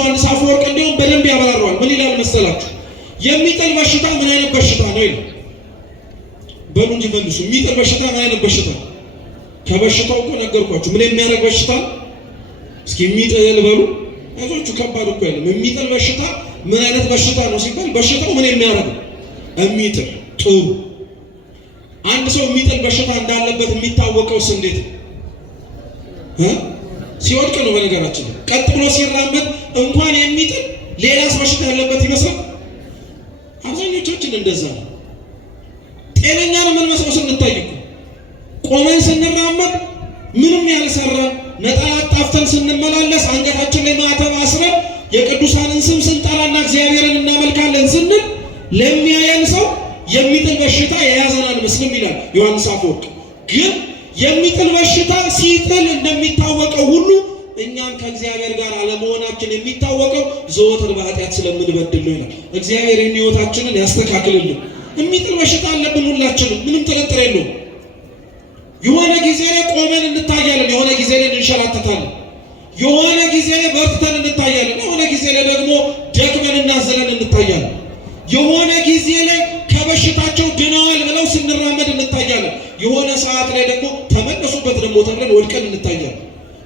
ዮሐንስ አፈወርቅ እንዲሁም በደንብ ያብራራዋል። ምን ይላል መሰላችሁ? የሚጥል በሽታ ምን አይነት በሽታ ነው ይላል። በሉ እንጂ መልሱ። የሚጥል በሽታ ምን አይነት በሽታ? ከበሽታው እኮ ነገርኳችሁ። ምን የሚያደርግ በሽታ? እስኪ የሚጥል በሉ። አይዟችሁ፣ ከባድ እኮ አይደለም። የሚጥል በሽታ ምን አይነት በሽታ ነው ሲባል በሽታው ምን የሚያደርግ? የሚጥል። ጥሩ። አንድ ሰው የሚጥል በሽታ እንዳለበት የሚታወቀውስ እንዴት? ሲወድቅ ነው። በነገራችን ቀጥ ብሎ ሲራመድ እንኳን የሚጥል ሌላስ በሽታ ያለበት ይመስላል። አብዛኞቻችን እንደዛ ነው። ጤነኛ ነው የምንመስለው ስንታይ እኮ። ቆመን ስንራመድ ምንም ያልሰራን፣ ነጠላ አጣፍተን ስንመላለስ፣ አንገታችን ላይ ማተብ አስረን የቅዱሳንን ስም ስንጠራና እግዚአብሔርን እናመልካለን ስንል ለሚያየን ሰው የሚጥል በሽታ የያዘን አንመስልም ይላል ዮሐንስ አፈወርቅ። ግን የሚጥል በሽታ ሲጥል እንደሚታወቀው ሁሉ እኛም ከእግዚአብሔር ጋር አለመሆናችን የሚታወቀው ዘወትር በኃጢአት ስለምንበድል ነው ይላል። እግዚአብሔር ሕይወታችንን ያስተካክልልን። የሚጥል በሽታ አለብን ሁላችንም፣ ምንም ጥርጥር የለውም። የሆነ ጊዜ ላይ ቆመን እንታያለን፣ የሆነ ጊዜ ላይ እንሸላተታለን፣ የሆነ ጊዜ ላይ በርትተን እንታያለን፣ የሆነ ጊዜ ላይ ደግሞ ደክመን እናዘለን እንታያለን፣ የሆነ ጊዜ ላይ ከበሽታቸው ድነዋል ብለው ስንራመድ እንታያለን፣ የሆነ ሰዓት ላይ ደግሞ ተመለሱበት ደግሞ ተብለን ወድቀን እንታያለን።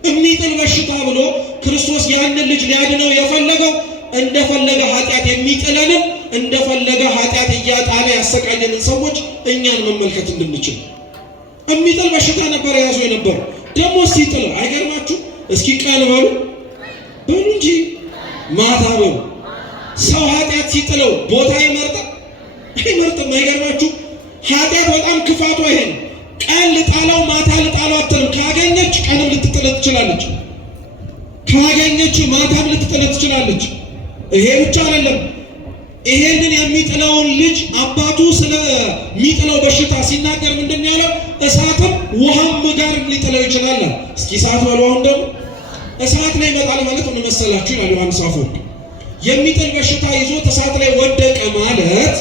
የሚጥል በሽታ ብሎ ክርስቶስ ያንን ልጅ ሊያድነው የፈለገው እንደፈለገ ኃጢአት የሚጥለንን እንደፈለገ ኃጢአት እያጣለ ያሰቃየንን ሰዎች እኛን መመልከት እንድንችል የሚጥል በሽታ ነበር የያዘው የነበረው። ደግሞ ሲጥል አይገርማችሁ? እስኪ ቀን በሉ በሉ እንጂ ማታ በሉ። ሰው ኃጢአት ሲጥለው ቦታ ይመርጣል? አይመርጥም። አይገርማችሁ? ኃጢአት በጣም ክፋቷ ይሄ ነው። ቀን ልጣለው ማታ ልጣለው አትልም። ካገኘች ቀንም ልትጥል ትችላለች፣ ካገኘች ማታም ልትጥል ትችላለች። ይሄ ብቻ አይደለም። ይሄንን የሚጥለውን ልጅ አባቱ ስለሚጥለው በሽታ ሲናገር ምንድን ያለው? እሳትም ውሃም ጋር ሊጥለው ይችላል። እስኪ እሳት በሉ። አሁን ደግሞ እሳት ላይ ይመጣል ማለት ምን መሰላችሁ ይላል ዮሐንስ አፈወርቅ። የሚጥል በሽታ ይዞት እሳት ላይ ወደቀ ማለት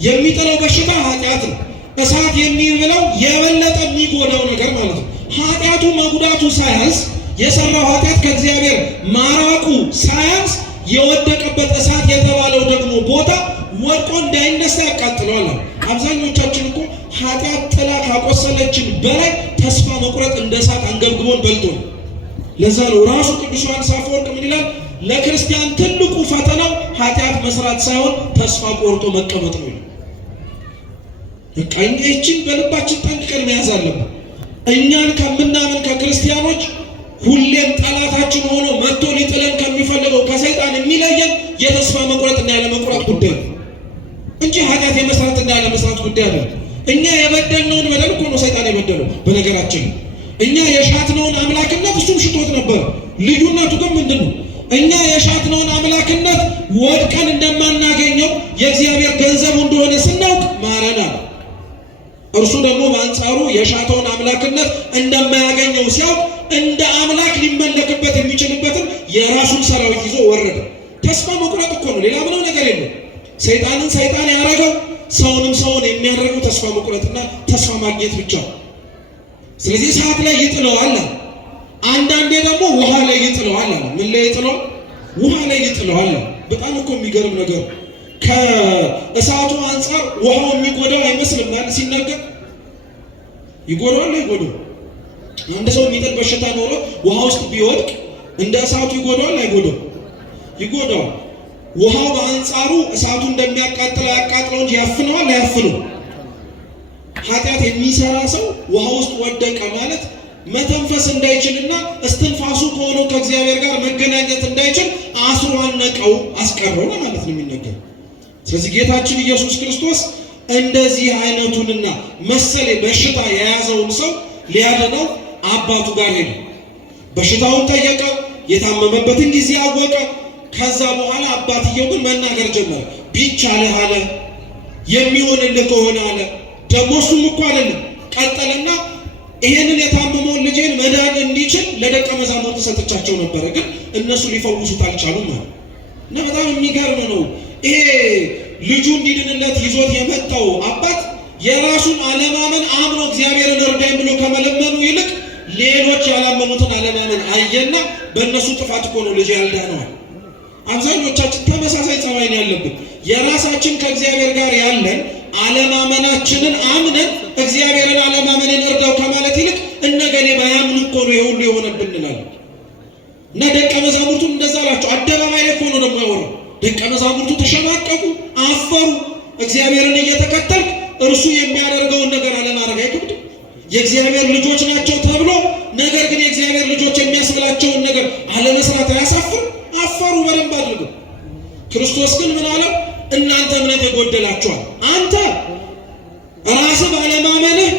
የሚጥለው በሽታ ኃጢአት ነው። እሳት የሚብለው የበለጠ የሚጎዳው ነገር ማለት ነው። ኃጢአቱ መጉዳቱ ሳያንስ፣ የሰራው ኃጢአት ከእግዚአብሔር ማራቁ ሳያንስ፣ የወደቀበት እሳት የተባለው ደግሞ ቦታ ወድቆ እንዳይነሳ ያቃጥለዋል። አብዛኞቻችን እኮ ኃጢአት ጥላ ካቆሰለችን በላይ ተስፋ መቁረጥ እንደ እሳት አንገብግቦን በልቶ ነው። ለዛ ነው ራሱ ቅዱስ ዮሐንስ አፈወርቅ ምን ይላል? ለክርስቲያን ትልቁ ፈተናው ኃጢአት መስራት ሳይሆን ተስፋ ቆርጦ መቀመጥ ነው። እቃኝችን በልባችን ጠንቅቀን መያዝ አለብን። እኛን ከምናምን ከክርስቲያኖች ሁሌም ጠላታችን ሆኖ መጥቶ ሊጥለን ከሚፈልገው ከሰይጣን የሚለየን የተስፋ መቁረጥ እና ያለመቁረጥ ጉዳይ ነው እንጂ ኃጢአት የመስራት እና ያለመስራት ጉዳይ አይደለም። እኛ የበደልነውን በደል እኮ ነው ሰይጣን የበደለው። በነገራችን እኛ የሻትነውን አምላክነት እሱም ሽቶት ነበር። ልዩነቱ ግን ምንድን ነው? እኛ የሻትነውን አምላክነት ወድቀን እንደማናገኘው የእግዚአብሔር ገንዘቡ እንደሆነ ስናውቅ ማረናል። እርሱ ደግሞ በአንጻሩ የሻተውን አምላክነት እንደማያገኘው ሲያውቅ እንደ አምላክ ሊመለክበት የሚችልበትን የራሱን ሰራዊት ይዞ ወረደ። ተስፋ መቁረጥ እኮ ነው፣ ሌላ ምንም ነገር የለም። ሰይጣንን ሰይጣን ያደረገው ሰውንም ሰውን የሚያደርገው ተስፋ መቁረጥና ተስፋ ማግኘት ብቻ ነው። ስለዚህ እሳት ላይ ይጥለዋል፣ አንዳንዴ ደግሞ ውሃ ላይ ይጥለዋል። ምን ላይ ይጥለዋል? ውሃ ላይ ይጥለዋል። በጣም እኮ የሚገርም ነገር። ከእሳቱ አንጻር ውሃው የሚጎዳው አይመስልም ማለት ሲናገር ይጎዳዋል። አይጎዳው? አንድ ሰው የሚጥል በሽታ ኖሮ ውሃ ውስጥ ቢወድቅ እንደ እሳቱ ይጎዳዋል? አይጎዳው? ይጎዳዋል። ውሃው በአንጻሩ እሳቱ እንደሚያቃጥለው ያቃጥለው እንጂ ያፍነዋል? አያፍነው? ኃጢአት የሚሰራ ሰው ውሃ ውስጥ ወደቀ ማለት መተንፈስ እንዳይችልና እስትንፋሱ ከሆነው ከእግዚአብሔር ጋር መገናኘት እንዳይችል አስሮ አነቀው፣ አስቀረው ማለት ነው የሚነገረው። ስለዚህ ጌታችን ኢየሱስ ክርስቶስ እንደዚህ አይነቱንና መሰል በሽታ የያዘውን ሰው ሊያድነው አባቱ ጋር ሄደ። በሽታውን ጠየቀ፣ የታመመበትን ጊዜ አወቀ። ከዛ በኋላ አባትየው ግን መናገር ጀመረ። ቢቻልህ አለ፣ የሚሆንልህ ከሆነ አለ። ደግሞ እሱም እኮ አይደለም ቀጠለና ይሄንን የታመመውን ልጄን መዳን እንዲችል ለደቀ መዛሙርቱ ሰጥቻቸው ነበረ፣ ግን እነሱ ሊፈውሱት አልቻሉም ማለት እና በጣም የሚገርም ነው። ይሄ ልጁ እንዲድንለት ይዞት የመጣው አባት የራሱን አለማመን አምኖ እግዚአብሔርን እርዳኝ ብሎ ከመለመኑ ይልቅ ሌሎች ያላመኑትን አለማመን አየና በእነሱ ጥፋት እኮ ነው ልጅ ያልዳነዋል። አብዛኞቻችን ተመሳሳይ ጸባይ ነው ያለብን። የራሳችን ከእግዚአብሔር ጋር ያለን አለማመናችንን አምነን እግዚአብሔርን አለማመንን እርዳው ከማለት ይልቅ እነገሌ ባያምኑ እኮ ነው የሁሉ የሆነብን እንላለን። እና ደቀ መዛሙርቱን እንደዛ አላቸው። አደባባይ ላይ እኮ ነው ደግሞ ያወራው። ደቀ መዛሙርቱ ተሸማቀቁ፣ አፈሩ። እግዚአብሔርን እየተከተልክ እርሱ የሚያደርገውን ነገር አለማድረግ አይከብድም? የእግዚአብሔር ልጆች ናቸው ተብሎ ነገር ግን የእግዚአብሔር ልጆች የሚያስብላቸውን ነገር አለመስራት አያሳፍር? አፈሩ በደንብ አድርገው። ክርስቶስ ግን ምን አለ? እናንተ እምነት የጎደላችኋል። አንተ ራስህ ባለማመንህ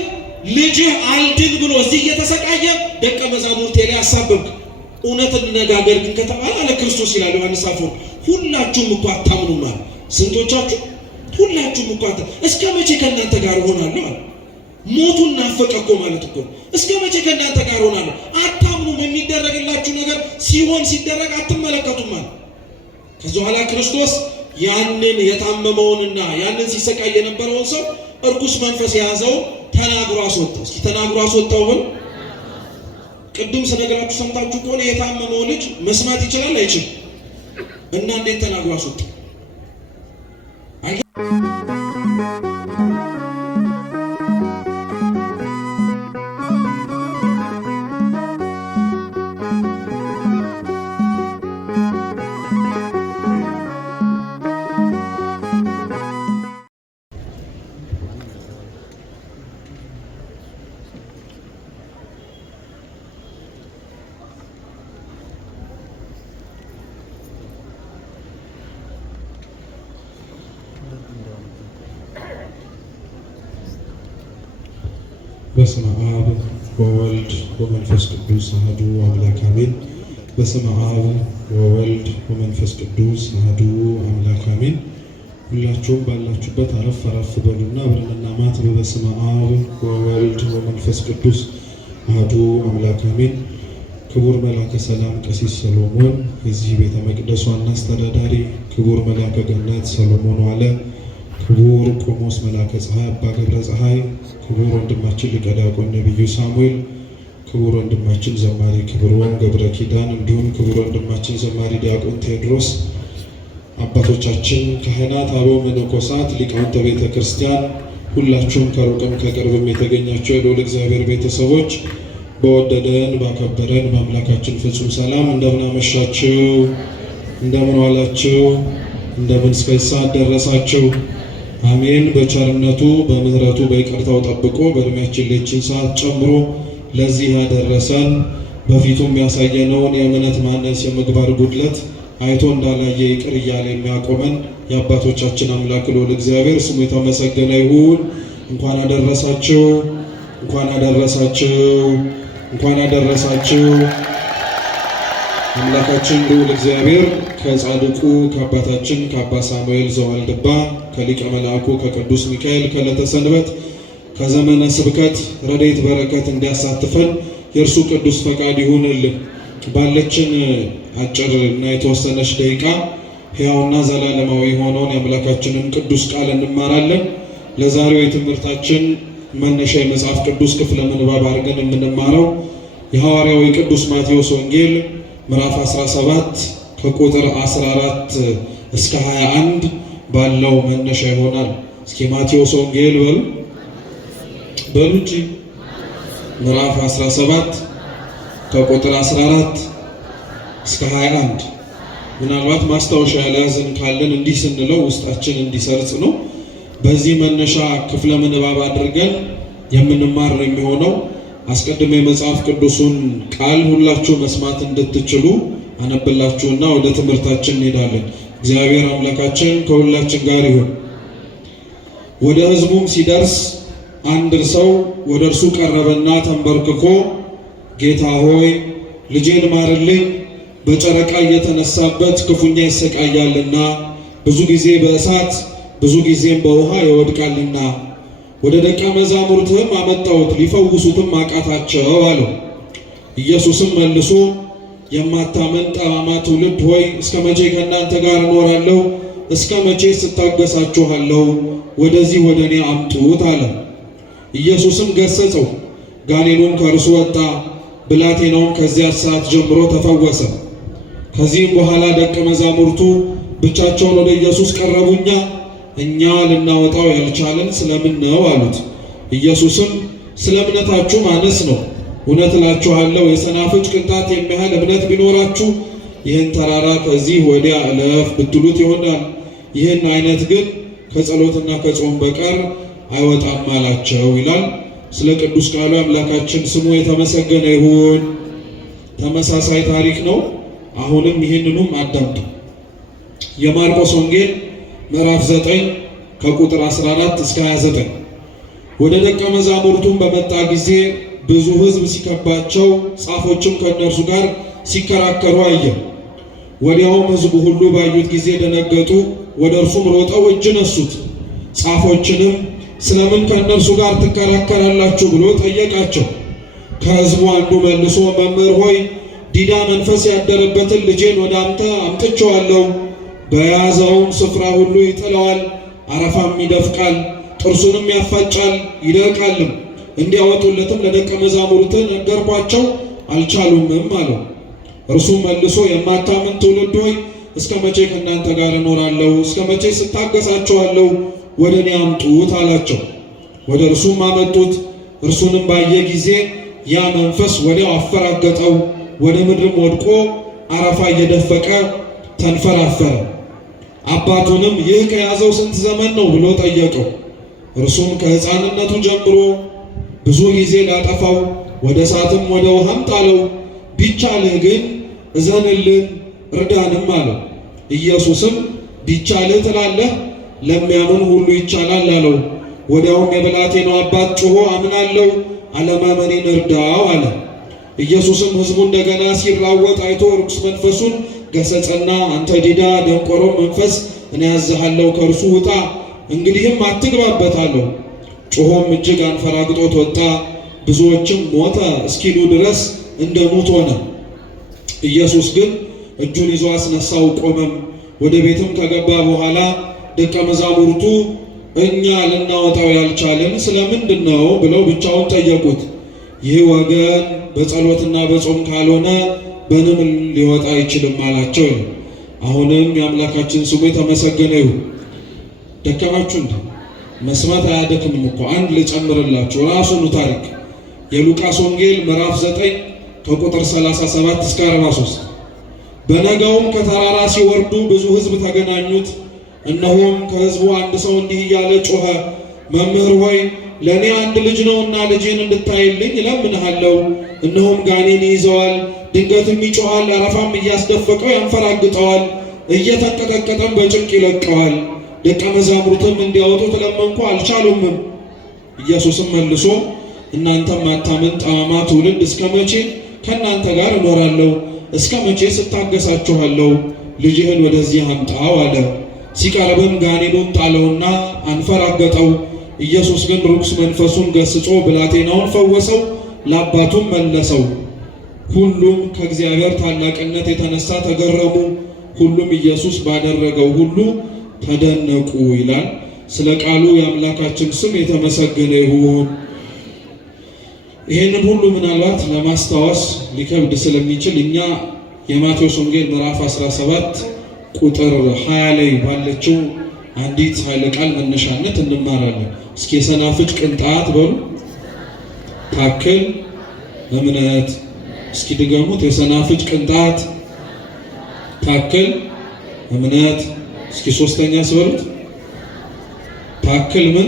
ልጅህ አልድን ብሎ እዚህ እየተሰቃየ ደቀ መዛሙርቴ ላይ አሳበብክ። እውነት እንነጋገር ግን ከተባለ አለ ክርስቶስ ይላል ዮሐንስ አፈወርቅ፣ ሁላችሁም እኮ አታምኑም አለ። ስንቶቻችሁ? ሁላችሁም እኮ እስከ መቼ ከእናንተ ጋር እሆናለሁ አለ። ሞቱን ናፈቀ እኮ ማለት እኮ እስከ መቼ ከእናንተ ጋር እሆናለሁ? አታምኑም። የሚደረግላችሁ ነገር ሲሆን ሲደረግ አትመለከቱም አለ። ከዚህ በኋላ ክርስቶስ ያንን የታመመውንና ያንን ሲሰቃይ የነበረውን ሰው እርኩስ መንፈስ የያዘውን ተናግሮ አስወጣው። እስኪ ተናግሮ አስወጣው ብሎ ቅድም ስነግራችሁ ሰምታችሁ ከሆነ የታመመው ልጅ መስማት ይችላል አይችልም? እና እንዴት ተናግሮ አስወጣው? በስመ አብ ወወልድ ወመንፈስ ቅዱስ አሐዱ አምላክ አሜን። በስመ አብ ወወልድ ወመንፈስ ቅዱስ አሐዱ አምላክ አሜን። ሁላችሁም ባላችሁበት አረፍ አረፍ በሉና ብለንና ማት በስመ አብ ወወልድ ወመንፈስ ቅዱስ አሐዱ አምላክ አሜን። ክቡር መልአከ ሰላም ቀሲስ ሰሎሞን የዚህ ቤተ መቅደስ ዋና አስተዳዳሪ፣ ክቡር መልአከ ገነት ሰሎሞን ዋለ፣ ክቡር ቆሞስ መልአከ ፀሐይ አባ ገብረ ፀሐይ፣ ክቡር ወንድማችን ሊቀ ዲያቆን ነቢዩ ሳሙኤል፣ ክቡር ወንድማችን ዘማሪ ክብሮም ገብረ ኪዳን፣ እንዲሁም ክቡር ወንድማችን ዘማሪ ዲያቆን ቴዎድሮስ፣ አባቶቻችን ካህናት፣ አበው መነኮሳት፣ ሊቃውንተ ቤተ ክርስቲያን፣ ሁላችሁም ከሩቅም ከቅርብም የተገኛችሁ የልዑል እግዚአብሔር ቤተሰቦች በወደደን ባከበረን በአምላካችን ፍጹም ሰላም እንደምን አመሻችሁ? እንደምን ዋላችሁ? እንደምን እስከ ሰዓት ደረሳችሁ? አሜን። በቸርነቱ በምህረቱ በይቅርታው ጠብቆ በእድሜያችን ለችን ሰዓት ጨምሮ ለዚህ ያደረሰን በፊቱም ያሳየነውን የእምነት ማነስ የምግባር ጉድለት አይቶ እንዳላየ ይቅር እያለ የሚያቆመን የአባቶቻችን አምላክ ልዑል እግዚአብሔር ስሙ የተመሰገነ ይሁን። እንኳን አደረሳችሁ፣ እንኳን አደረሳችሁ፣ እንኳን አደረሳችሁ። አምላካችን ልዑል እግዚአብሔር ከጻድቁ ከአባታችን ከአባ ሳሙኤል ዘዋልድባ ከሊቀ መልአኩ ከቅዱስ ሚካኤል ከዕለተ ሰንበት ከዘመነ ስብከት ረድኤት በረከት እንዲያሳትፈን የእርሱ ቅዱስ ፈቃድ ይሁንልን። ባለችን አጭር እና የተወሰነች ደቂቃ ሕያውና ዘላለማዊ የሆነውን የአምላካችንን ቅዱስ ቃል እንማራለን። ለዛሬው የትምህርታችን መነሻ የመጽሐፍ ቅዱስ ክፍለ ምንባብ አድርገን የምንማረው የሐዋርያው የቅዱስ ማቴዎስ ወንጌል ምዕራፍ 17 ከቁጥር 14 እስከ 21 ባለው መነሻ ይሆናል። እስኪ ማቴዎስ ወንጌል በሉ እንጂ ምዕራፍ 17 ከቁጥር 14 እስከ 21። ምናልባት ማስታወሻ ያለያዝን ካለን እንዲህ ስንለው ውስጣችን እንዲሰርጽ ነው። በዚህ መነሻ ክፍለ ምንባብ አድርገን የምንማር ነው የሚሆነው። አስቀድሜ የመጽሐፍ ቅዱሱን ቃል ሁላችሁ መስማት እንድትችሉ አነብላችሁና ወደ ትምህርታችን እንሄዳለን። እግዚአብሔር አምላካችን ከሁላችን ጋር ይሁን። ወደ ሕዝቡም ሲደርስ አንድ ሰው ወደ እርሱ ቀረበና ተንበርክኮ ጌታ ሆይ ልጄን ማርልኝ፣ በጨረቃ እየተነሳበት ክፉኛ ይሰቃያልና ብዙ ጊዜ በእሳት ብዙ ጊዜም በውሃ ይወድቃልና ወደ ደቀ መዛሙርትህም አመጣሁት ሊፈውሱትም አቃታቸው አለው። ኢየሱስም መልሶ የማታምን ጠማማ ትውልድ ሆይ እስከ መቼ ከእናንተ ጋር እኖራለሁ? እስከ መቼ ስታገሳችኋለሁ? ወደዚህ ወደ እኔ አምጡት አለ። ኢየሱስም ገሰጸው። ጋኔኑም ከእርሱ ወጣ፣ ብላቴናውም ከዚያ ሰዓት ጀምሮ ተፈወሰ። ከዚህም በኋላ ደቀ መዛሙርቱ ብቻቸውን ወደ ኢየሱስ ቀረቡ። እኛ ልናወጣው ያልቻለን ስለምን ነው አሉት። ኢየሱስም ስለ እምነታችሁ ማነስ ነው። እውነት እላችኋለሁ የሰናፍጭ ቅንጣት የሚያህል እምነት ቢኖራችሁ ይህን ተራራ ከዚህ ወዲያ እለፍ ብትሉት ይሆናል። ይህን አይነት ግን ከጸሎትና ከጾም በቀር አይወጣም አላቸው ይላል። ስለ ቅዱስ ቃሉ አምላካችን ስሙ የተመሰገነ ይሁን። ተመሳሳይ ታሪክ ነው። አሁንም ይህንኑም አዳምጡ። የማርቆስ ወንጌል ምዕራፍ 9 ከቁጥር 14 እስከ 29። ወደ ደቀ መዛሙርቱም በመጣ ጊዜ ብዙ ሕዝብ ሲከባቸው፣ ጻፎችም ከእነርሱ ጋር ሲከራከሩ አየ። ወዲያውም ሕዝቡ ሁሉ ባዩት ጊዜ ደነገጡ፣ ወደ እርሱም ሮጠው እጅ ነሱት። ጻፎችንም ስለምን ከእነርሱ ጋር ትከራከራላችሁ ብሎ ጠየቃቸው። ከሕዝቡ አንዱ መልሶ መምህር ሆይ ዲዳ መንፈስ ያደረበትን ልጄን ወደ አንተ አምጥቼዋለሁ። በያዘውም ስፍራ ሁሉ ይጥለዋል፣ አረፋም ይደፍቃል፣ ጥርሱንም ያፋጫል፣ ይደርቃልም። እንዲያወጡለትም ለደቀ መዛሙርት ነገርኳቸው፣ አልቻሉምም አለው። እርሱም መልሶ የማታምን ትውልድ ሆይ እስከ መቼ ከእናንተ ጋር እኖራለሁ? እስከ መቼ ስታገሳቸዋለሁ? ወደ እኔ አምጡት አላቸው። ወደ እርሱም አመጡት። እርሱንም ባየ ጊዜ ያ መንፈስ ወዲያው አፈራገጠው፣ ወደ ምድርም ወድቆ አረፋ እየደፈቀ ተንፈራፈረ። አባቱንም ይህ ከያዘው ስንት ዘመን ነው ብሎ ጠየቀው። እርሱም ከሕፃንነቱ ጀምሮ ብዙ ጊዜ ላጠፋው ወደ እሳትም ወደ ውሃም ጣለው፣ ቢቻልህ ግን እዘንልን እርዳንም አለው። ኢየሱስም ቢቻልህ ትላለህ፣ ለሚያምን ሁሉ ይቻላል አለው። ወዲያውም የብላቴናው አባት ጮሆ አምናለሁ፣ አለማመኔን እርዳው አለ። ኢየሱስም ሕዝቡ እንደገና ሲራወጥ አይቶ ርኩስ መንፈሱን ገሰጸና አንተ ዲዳ ደንቆሮ መንፈስ እኔ ያዝሃለሁ፣ ከእርሱ ውጣ፣ እንግዲህም አትግባበት አለው። ጮሆም እጅግ አንፈራግጦት ወጣ። ብዙዎችም ሞተ እስኪሉ ድረስ እንደ ሙት ሆነ። ኢየሱስ ግን እጁን ይዞ አስነሳው፣ ቆመም። ወደ ቤትም ከገባ በኋላ ደቀ መዛሙርቱ እኛ ልናወጣው ያልቻለን ስለምንድን ነው ብለው ብቻውን ጠየቁት። ይህ ወገን በጸሎትና በጾም ካልሆነ በምን ሊወጣ አይችልም አላቸው። አሁንም የአምላካችን ስሙ የተመሰገነ ይሁን። ደከማችሁ እንዴ? መስማት አያደክምም እኮ። አንድ ልጨምርላችሁ ራሱኑ ታሪክ የሉቃስ ወንጌል ምዕራፍ 9 ከቁጥር 37 እስከ 43። በነጋውም ከተራራ ሲወርዱ ብዙ ሕዝብ ተገናኙት። እነሆም ከሕዝቡ አንድ ሰው እንዲህ እያለ ጮኸ፣ መምህር ሆይ ለእኔ አንድ ልጅ ነውና ልጄን እንድታይልኝ እለምንሃለሁ። እነሆም ጋኔን ይይዘዋል፣ ድንገትም ይጮኻል፣ አረፋም እያስደፈቀው ያንፈራግጠዋል፣ እየተንቀጠቀጠም በጭንቅ ይለቀዋል። ደቀ መዛሙርትም እንዲያወጡት ለመንኩ፣ አልቻሉምም። ኢየሱስም መልሶ እናንተም ማታምን ጠማማ ትውልድ እስከ መቼ ከእናንተ ጋር እኖራለሁ? እስከ መቼ ስታገሳችኋለሁ? ልጅህን ወደዚህ አምጣው አለ። ሲቀርብም ጋኔኑን ጣለውና አንፈራገጠው። ኢየሱስ ግን ርኩስ መንፈሱን ገስጾ ብላቴናውን ፈወሰው፣ ለአባቱም መለሰው። ሁሉም ከእግዚአብሔር ታላቅነት የተነሳ ተገረሙ። ሁሉም ኢየሱስ ባደረገው ሁሉ ተደነቁ ይላል። ስለ ቃሉ የአምላካችን ስም የተመሰገነ ይሁን። ይህንን ሁሉ ምናልባት ለማስታወስ ሊከብድ ስለሚችል እኛ የማቴዎስ ወንጌል ምዕራፍ 17 ቁጥር 20 ላይ ባለችው አንዲት ኃይለ ቃል መነሻነት እንማራለን። እስኪ የሰናፍጭ ቅንጣት በሉ ታክል እምነት። እስኪ ድገሙት። የሰናፍጭ ቅንጣት ታክል እምነት። እስኪ ሶስተኛ ስበሉት ታክል ምን?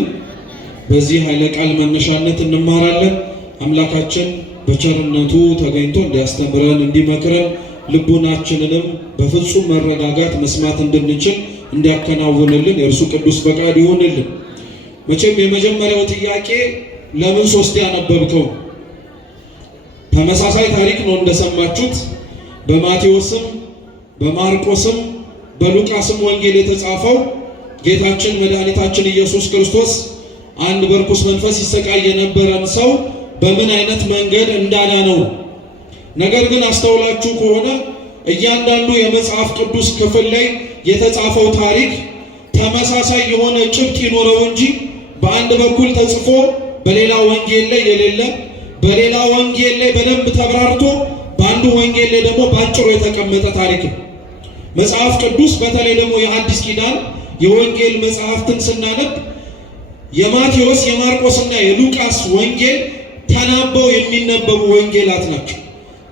በዚህ ኃይለ ቃል መነሻነት እንማራለን። አምላካችን በቸርነቱ ተገኝቶ እንዲያስተምረን እንዲመክረን ልቡናችንንም በፍጹም መረጋጋት መስማት እንድንችል እንዲያከናውንልን የእርሱ ቅዱስ ፈቃድ ይሆንልን። መቼም የመጀመሪያው ጥያቄ ለምን ሶስት ያነበብከው? ተመሳሳይ ታሪክ ነው እንደሰማችሁት። በማቴዎስም በማርቆስም በሉቃስም ወንጌል የተጻፈው ጌታችን መድኃኒታችን ኢየሱስ ክርስቶስ አንድ በርኩስ መንፈስ ይሰቃይ የነበረን ሰው በምን አይነት መንገድ እንዳዳነው። ነገር ግን አስተውላችሁ ከሆነ እያንዳንዱ የመጽሐፍ ቅዱስ ክፍል ላይ የተጻፈው ታሪክ ተመሳሳይ የሆነ ጭብጥ ይኖረው እንጂ በአንድ በኩል ተጽፎ በሌላ ወንጌል ላይ የሌለ፣ በሌላ ወንጌል ላይ በደንብ ተብራርቶ በአንዱ ወንጌል ላይ ደግሞ ባጭሩ የተቀመጠ ታሪክ ነው። መጽሐፍ ቅዱስ በተለይ ደግሞ የአዲስ ኪዳን የወንጌል መጽሐፍትን ስናነብ የማቴዎስ የማርቆስና የሉቃስ ወንጌል ተናበው የሚነበቡ ወንጌላት ናቸው።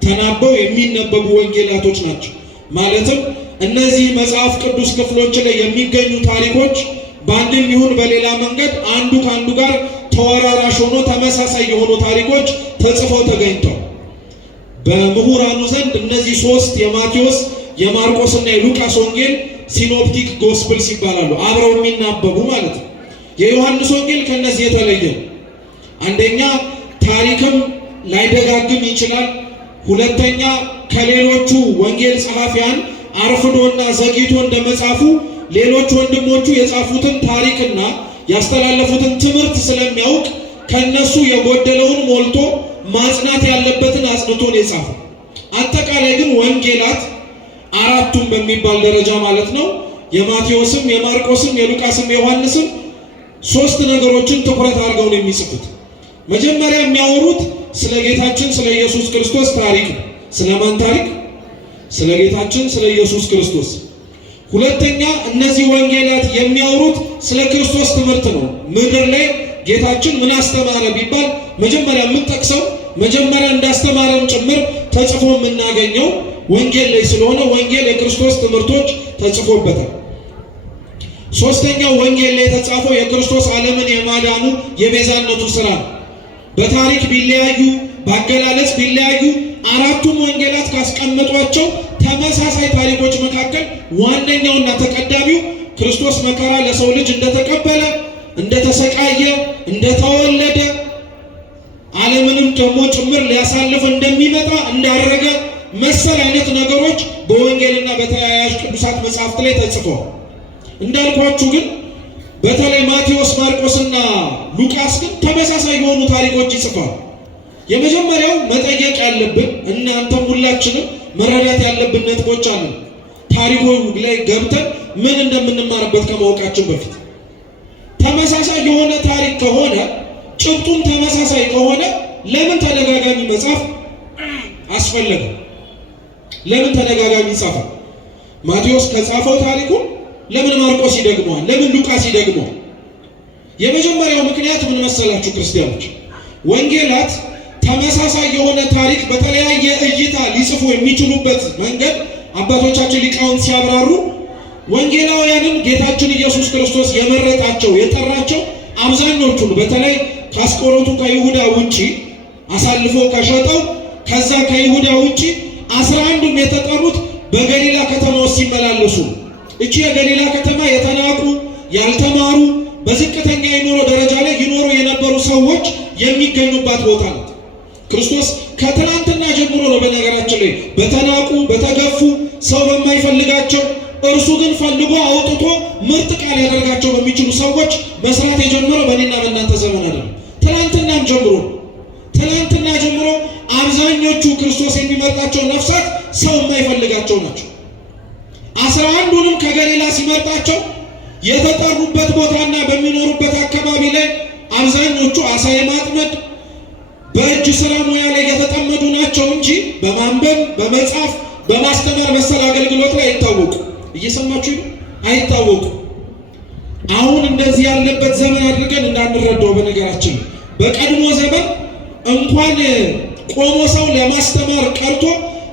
ተናበው የሚነበቡ ወንጌላቶች ናቸው። ማለትም እነዚህ መጽሐፍ ቅዱስ ክፍሎች ላይ የሚገኙ ታሪኮች በአንድም ይሁን በሌላ መንገድ አንዱ ከአንዱ ጋር ተወራራሽ ሆኖ ተመሳሳይ የሆኑ ታሪኮች ተጽፈው ተገኝተዋል። በምሁራኑ ዘንድ እነዚህ ሶስት የማቴዎስ የማርቆስና የሉቃስ ወንጌል ሲኖፕቲክ ጎስፕልስ ይባላሉ። አብረው የሚናበቡ ማለት ነው። የዮሐንስ ወንጌል ከነዚህ የተለየ ነው። አንደኛ ታሪክም ላይደጋግም ይችላል። ሁለተኛ ከሌሎቹ ወንጌል ጸሐፊያን አርፍዶና ዘግይቶ እንደመጻፉ ሌሎች ወንድሞቹ የጻፉትን ታሪክና ያስተላለፉትን ትምህርት ስለሚያውቅ ከነሱ የጎደለውን ሞልቶ ማጽናት ያለበትን አጽንቶ ነው የጻፈው። አጠቃላይ ግን ወንጌላት አራቱም በሚባል ደረጃ ማለት ነው የማቴዎስም የማርቆስም የሉቃስም የዮሐንስም ሶስት ነገሮችን ትኩረት አድርገው ነው የሚጽፉት። መጀመሪያ የሚያወሩት ስለ ጌታችን ስለ ኢየሱስ ክርስቶስ ታሪክ ነው። ስለማን ታሪክ? ስለ ጌታችን ስለ ኢየሱስ ክርስቶስ። ሁለተኛ እነዚህ ወንጌላት የሚያወሩት ስለ ክርስቶስ ትምህርት ነው። ምድር ላይ ጌታችን ምን አስተማረ ቢባል መጀመሪያ የምንጠቅሰው መጀመሪያ እንዳስተማረም ጭምር ተጽፎ የምናገኘው ወንጌል ላይ ስለሆነ ወንጌል የክርስቶስ ትምህርቶች ተጽፎበታል። ሶስተኛው ወንጌል ላይ የተጻፈው የክርስቶስ ዓለምን የማዳኑ የቤዛነቱ ስራ ነው። በታሪክ ቢለያዩ በአገላለጽ ቢለያዩ አራቱም ወንጌላት ካስቀመጧቸው ተመሳሳይ ታሪኮች መካከል ዋነኛውና ተቀዳሚው ክርስቶስ መከራ ለሰው ልጅ እንደተቀበለ፣ እንደተሰቃየ፣ እንደተወለደ ዓለምንም ደግሞ ጭምር ሊያሳልፍ እንደሚመጣ እንዳረገ መሰል አይነት ነገሮች በወንጌልና በተያያዥ ቅዱሳት መጽሐፍት ላይ ተጽፈዋል። እንዳልኳችሁ ግን በተለይ ማቴዎስ፣ ማርቆስና ሉቃስ ግን ተመሳሳይ የሆኑ ታሪኮች ይጽፋሉ። የመጀመሪያው መጠየቅ ያለብን እናንተም ሁላችንም መረዳት ያለብን ነጥቦች አሉ። ታሪኩ ላይ ገብተን ምን እንደምንማርበት ከማወቃችን በፊት ተመሳሳይ የሆነ ታሪክ ከሆነ ጭብጡም ተመሳሳይ ከሆነ ለምን ተደጋጋሚ መጽሐፍ አስፈለገ? ለምን ተደጋጋሚ ጻፈ? ማቴዎስ ከጻፈው ታሪኩ ለምን ማርቆስ ይደግመዋል? ለምን ሉቃስ ይደግመዋል? የመጀመሪያው ምክንያት ምን መሰላችሁ ክርስቲያኖች? ወንጌላት ተመሳሳይ የሆነ ታሪክ በተለያየ እይታ ሊጽፉ የሚችሉበት መንገድ አባቶቻችን ሊቃውንት ሲያብራሩ ወንጌላውያንን ጌታችን ኢየሱስ ክርስቶስ የመረጣቸው የጠራቸው አብዛኞቹን በተለይ ከአስቆሮቱ ከይሁዳ ውጪ አሳልፎ ከሸጠው ከዛ ከይሁዳ ውጪ 11ዱም የተጠሩት በገሊላ ከተማ ውስጥ ሲመላለሱ እቺ የገሊላ ከተማ የተናቁ ያልተማሩ በዝቅተኛ የኑሮ ደረጃ ላይ ይኖሩ የነበሩ ሰዎች የሚገኙባት ቦታ ናት። ክርስቶስ ከትናንትና ጀምሮ ነው በነገራችን ላይ በተናቁ በተገፉ ሰው በማይፈልጋቸው እርሱ ግን ፈልጎ አውጥቶ ምርጥ ቃል ያደርጋቸው በሚችሉ ሰዎች መስራት የጀመረው በእኔና በእናንተ ዘመን አይደለም። ትናንትና ጀምሮ አብዛኞቹ ክርስቶስ የሚመርጣቸው ነፍሳት ሰው የማይፈልጋቸው ናቸው። 11ዱንም ከገሊላ ሲመርጣቸው የተጠሩበት ቦታና በሚኖሩበት አካባቢ ላይ አብዛኞቹ አሳ የማጥመድ በእጅ ስራ ሙያ ላይ የተጠመዱ ናቸው እንጂ በማንበብ በመጻፍ በማስተማር መሰል አገልግሎት ላይ አይታወቁ። እየሰማችሁ አይታወቁ። አሁን እንደዚህ ያለበት ዘመን አድርገን እንዳንረዳው። በነገራችን በቀድሞ ዘመን እንኳን ቆሞ ሰው ለማስተማር ቀርቶ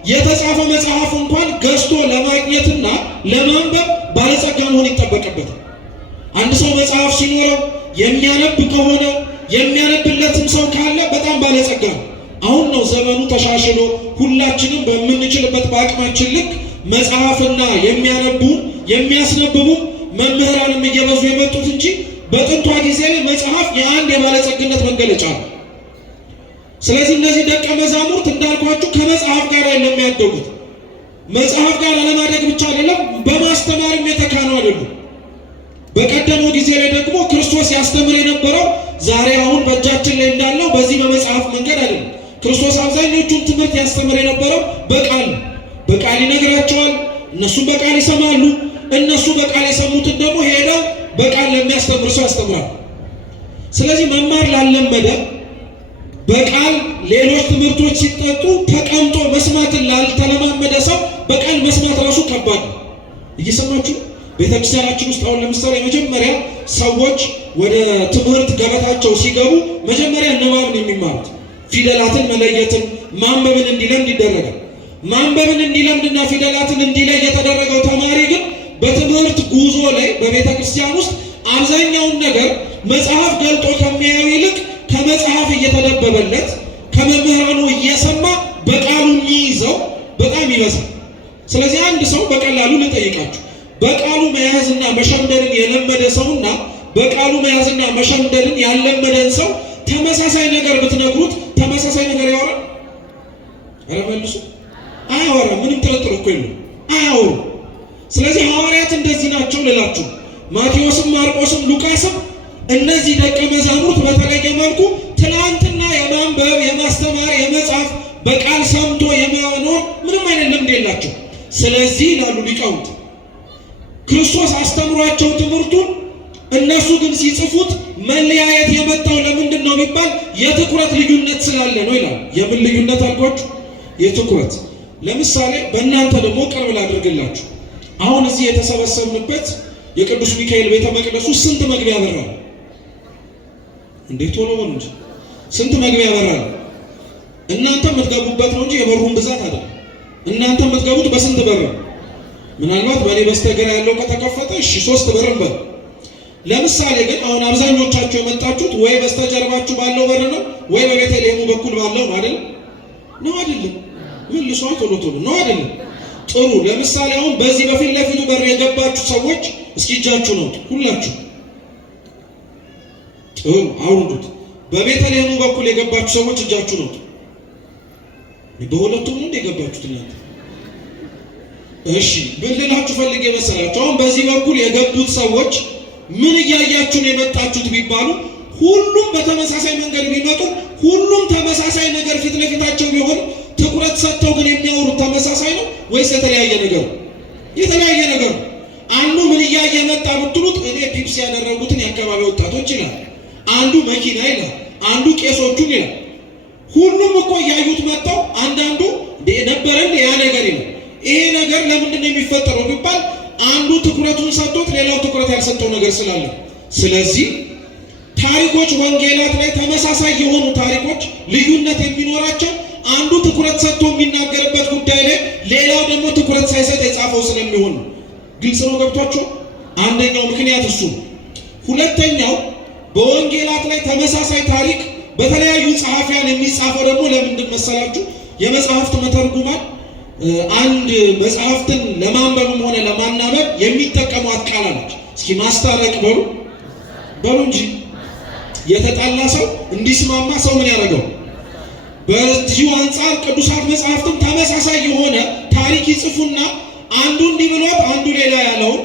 የተጻፈ መጽሐፍ እንኳን ገዝቶ ለማግኘትና ለማንበብ ባለጸጋ መሆን ይጠበቅበታል። አንድ ሰው መጽሐፍ ሲኖረው የሚያነብ ከሆነ የሚያነብለትም ሰው ካለ በጣም ባለጸጋ ነው። አሁን ነው ዘመኑ ተሻሽሎ ሁላችንም በምንችልበት በአቅማችን ልክ መጽሐፍና የሚያነቡ የሚያስነብቡ መምህራንም እየበዙ የመጡት እንጂ በጥንቷ ጊዜ ላይ መጽሐፍ የአንድ የባለጸግነት መገለጫ ነው። ስለዚህ እነዚህ ደቀ መዛሙርት እንዳልኳችሁ ከመጽሐፍ ጋር አይደለም ያደጉት። መጽሐፍ ጋር አለማደግ ብቻ አይደለም በማስተማርም የተካኑ አይደሉም። በቀደመው ጊዜ ላይ ደግሞ ክርስቶስ ያስተምር የነበረው ዛሬ አሁን በእጃችን ላይ እንዳለው በዚህ በመጽሐፍ መንገድ አይደለም። ክርስቶስ አብዛኞቹን ትምህርት ያስተምር የነበረው በቃል ይነግራቸዋል። እነሱ በቃል ይሰማሉ። እነሱ በቃል የሰሙትን ደግሞ ሄደው በቃል ለሚያስተምር ሰው ያስተምራል። ስለዚህ መማር ላለመደ በቃል ሌሎች ትምህርቶች ሲጠጡ ተቀምጦ መስማትን ላልተለማመደ ሰው በቃል መስማት ራሱ ከባድ ነው። እየሰማችሁ ቤተክርስቲያናችን ውስጥ አሁን ለምሳሌ መጀመሪያ ሰዎች ወደ ትምህርት ገበታቸው ሲገቡ መጀመሪያ ንባብ ነው የሚማሩት። ፊደላትን መለየትን ማንበብን እንዲለምድ ይደረጋል። ማንበብን እንዲለምድና ፊደላትን እንዲለይ የተደረገው ተማሪ ግን በትምህርት ጉዞ ላይ በቤተክርስቲያን ውስጥ አብዛኛውን ነገር መጽሐፍ ገልጦ ከሚያየው ይልቅ ከመጽሐፍ እየተነበበለት ከመምህራኑ እየሰማ በቃሉ የሚይዘው በጣም ይበዛል። ስለዚህ አንድ ሰው በቀላሉ ልጠይቃችሁ፣ በቃሉ መያዝና መሸምደድን የለመደ ሰውና በቃሉ መያዝና መሸምደድን ያለመደን ሰው ተመሳሳይ ነገር ብትነግሩት ተመሳሳይ ነገር ያወራል? ኧረ መልሱ። አያወራም። ምንም ጥርጥር እኮ የለም፣ አያወሩም። ስለዚህ ሐዋርያት እንደዚህ ናቸው ልላችሁ። ማቴዎስም ማርቆስም ሉቃስም እነዚህ ደቀ መዛሙርት በተለየ መልኩ ትናንትና የማንበብ የማስተማር የመጻፍ በቃል ሰምቶ የመኖር ምንም አይነት ልምድ የላቸው። ስለዚህ ይላሉ ሊቃውንት ክርስቶስ አስተምሯቸው ትምህርቱን እነሱ ግን ሲጽፉት መለያየት የመጣው ለምንድን ነው ቢባል የትኩረት ልዩነት ስላለ ነው ይላሉ። የምን ልዩነት አልኳችሁ? የትኩረት። ለምሳሌ በእናንተ ደግሞ ቅርብ ላድርግላችሁ። አሁን እዚህ የተሰበሰብንበት የቅዱስ ሚካኤል ቤተ መቅደሱ ስንት መግቢያ በር አለ? እንዴት ቶሎ በሉ እንጂ ስንት መግቢያ በር አለ? እናንተ የምትገቡበት ነው እንጂ የበሩን ብዛት አይደለም። እናንተ የምትገቡት በስንት በር ነው? ምናልባት በእኔ በስተግራ ያለው ከተከፈተ እሺ 3 በር እንበል። ለምሳሌ ግን አሁን አብዛኞቻችሁ የመጣችሁት ወይ በስተጀርባችሁ ባለው በር ነው ወይ በቤተልሔሙ በኩል ባለው ነው አይደል? ነው አይደለም? መልሷ ቶሎ ቶሎ ነው አይደለም? ጥሩ። ለምሳሌ አሁን በዚህ በፊት ለፊቱ በር የገባችሁ ሰዎች እስኪ እጃችሁ ነው ሁላችሁ። ጥሩ፣ አውርዱት። በቤተልሔሙ በኩል የገባችሁ ሰዎች እጃችሁ ነው። በሁለቱም ነው የገባችሁት እናንተ? እሺ፣ ምን ልላችሁ ፈልጌ መሰላችሁ? አሁን በዚህ በኩል የገቡት ሰዎች ምን እያያችሁ ነው የመጣችሁት ቢባሉ ሁሉም በተመሳሳይ መንገድ ቢመጡ ሁሉም ተመሳሳይ ነገር ፊት ለፊታቸው ቢሆን ትኩረት ሰጥተው ግን የሚያወሩት ተመሳሳይ ነው ወይስ የተለያየ ነገር? የተለያየ ነገር። አንዱ ምን እያየ መጣ ብትሉት እኔ ፒፕስ ያደረጉትን የአካባቢ ወጣቶች ይላል፣ አንዱ መኪና ይላል፣ አንዱ ቄሶቹን ይላል። ሁሉም እኮ እያዩት መጣው። አንዳንዱ ነበረን ያ ነገር ይላል። ይሄ ነገር ለምንድን ነው የሚፈጠረው ቢባል አንዱ ትኩረቱን ሰጥቶት ሌላው ትኩረት ያልሰጠው ነገር ስላለ። ስለዚህ ታሪኮች ወንጌላት ላይ ተመሳሳይ የሆኑ ታሪኮች ልዩነት የሚኖራቸው አንዱ ትኩረት ሰጥቶ የሚናገርበት ጉዳይ ላይ ሌላው ደግሞ ትኩረት ሳይሰጥ የጻፈው ስለሚሆን። ግልጽ ነው? ገብቷቸው? አንደኛው ምክንያት እሱ። ሁለተኛው በወንጌላት ላይ ተመሳሳይ ታሪክ በተለያዩ ጸሐፊያን የሚጻፈው ደግሞ ለምንድን መሰላችሁ? የመጽሐፍት መተርጉማን አንድ መጽሐፍትን ለማንበብም ሆነ ለማናበብ የሚጠቀሟት ቃል አለች። እስኪ ማስታረቅ በሉ በሉ እንጂ የተጣላ ሰው እንዲስማማ ሰው ምን ያደርገው? በዚሁ አንጻር ቅዱሳት መጽሐፍትም ተመሳሳይ የሆነ ታሪክ ይጽፉና አንዱ እንዲህ ብሎት አንዱ ሌላ ያለውን፣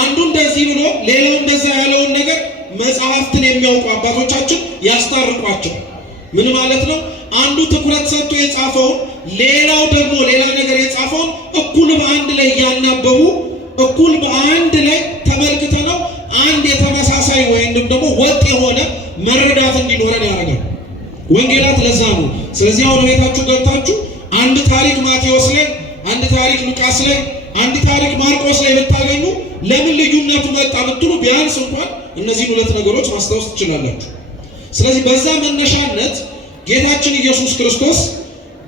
አንዱ እንደዚህ ብሎ ሌላው እንደዛ ያለውን ነገር መጽሐፍትን የሚያውቁ አባቶቻችን ያስታርቋቸው። ምን ማለት ነው? አንዱ ትኩረት ሰጥቶ የጻፈውን ሌላው ደግሞ ሌላ ነገር የጻፈውን እኩል በአንድ ላይ እያናበቡ እኩል በአንድ ላይ ተመልክተነው አንድ የተመሳሳይ ወይም ደግሞ ወጥ የሆነ መረዳት እንዲኖረን ያደርጋል ወንጌላት። ለዛ ነው። ስለዚህ አሁን ቤታችሁ ገብታችሁ አንድ ታሪክ ማቴዎስ ላይ፣ አንድ ታሪክ ሉቃስ ላይ፣ አንድ ታሪክ ማርቆስ ላይ ብታገኙ ለምን ልዩነቱ መጣ ብትሉ ቢያንስ እንኳን እነዚህን ሁለት ነገሮች ማስታወስ ትችላላችሁ። ስለዚህ በዛ መነሻነት ጌታችን ኢየሱስ ክርስቶስ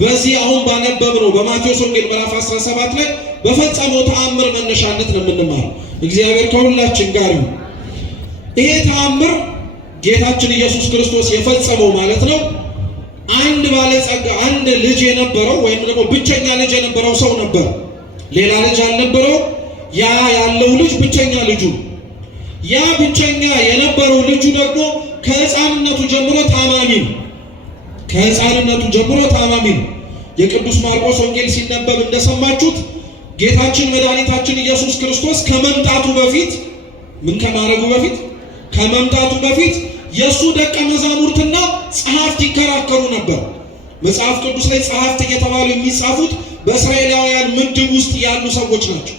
በዚህ አሁን ባነበብነው በማቴዎስ ወንጌል ምዕራፍ 17 ላይ በፈጸመው ተአምር መነሻነት ነው የምንማረው። እግዚአብሔር ከሁላችን ጋር ይሁን። ይሄ ተአምር ጌታችን ኢየሱስ ክርስቶስ የፈጸመው ማለት ነው አንድ ባለጸጋ አንድ ልጅ የነበረው ወይም ደግሞ ብቸኛ ልጅ የነበረው ሰው ነበር። ሌላ ልጅ አልነበረው። ያ ያለው ልጅ ብቸኛ ልጁ። ያ ብቸኛ የነበረው ልጁ ደግሞ ከሕፃንነቱ ጀምሮ ታማሚ ነው። ከሕፃንነቱ ጀምሮ ታማሚ ነው። የቅዱስ ማርቆስ ወንጌል ሲነበብ እንደሰማችሁት ጌታችን መድኃኒታችን ኢየሱስ ክርስቶስ ከመምጣቱ በፊት ምን ከማድረጉ በፊት ከመምጣቱ በፊት የእሱ ደቀ መዛሙርትና ጸሐፍት ይከራከሩ ነበር። መጽሐፍ ቅዱስ ላይ ጸሐፍት እየተባሉ የሚጻፉት በእስራኤላውያን ምድብ ውስጥ ያሉ ሰዎች ናቸው።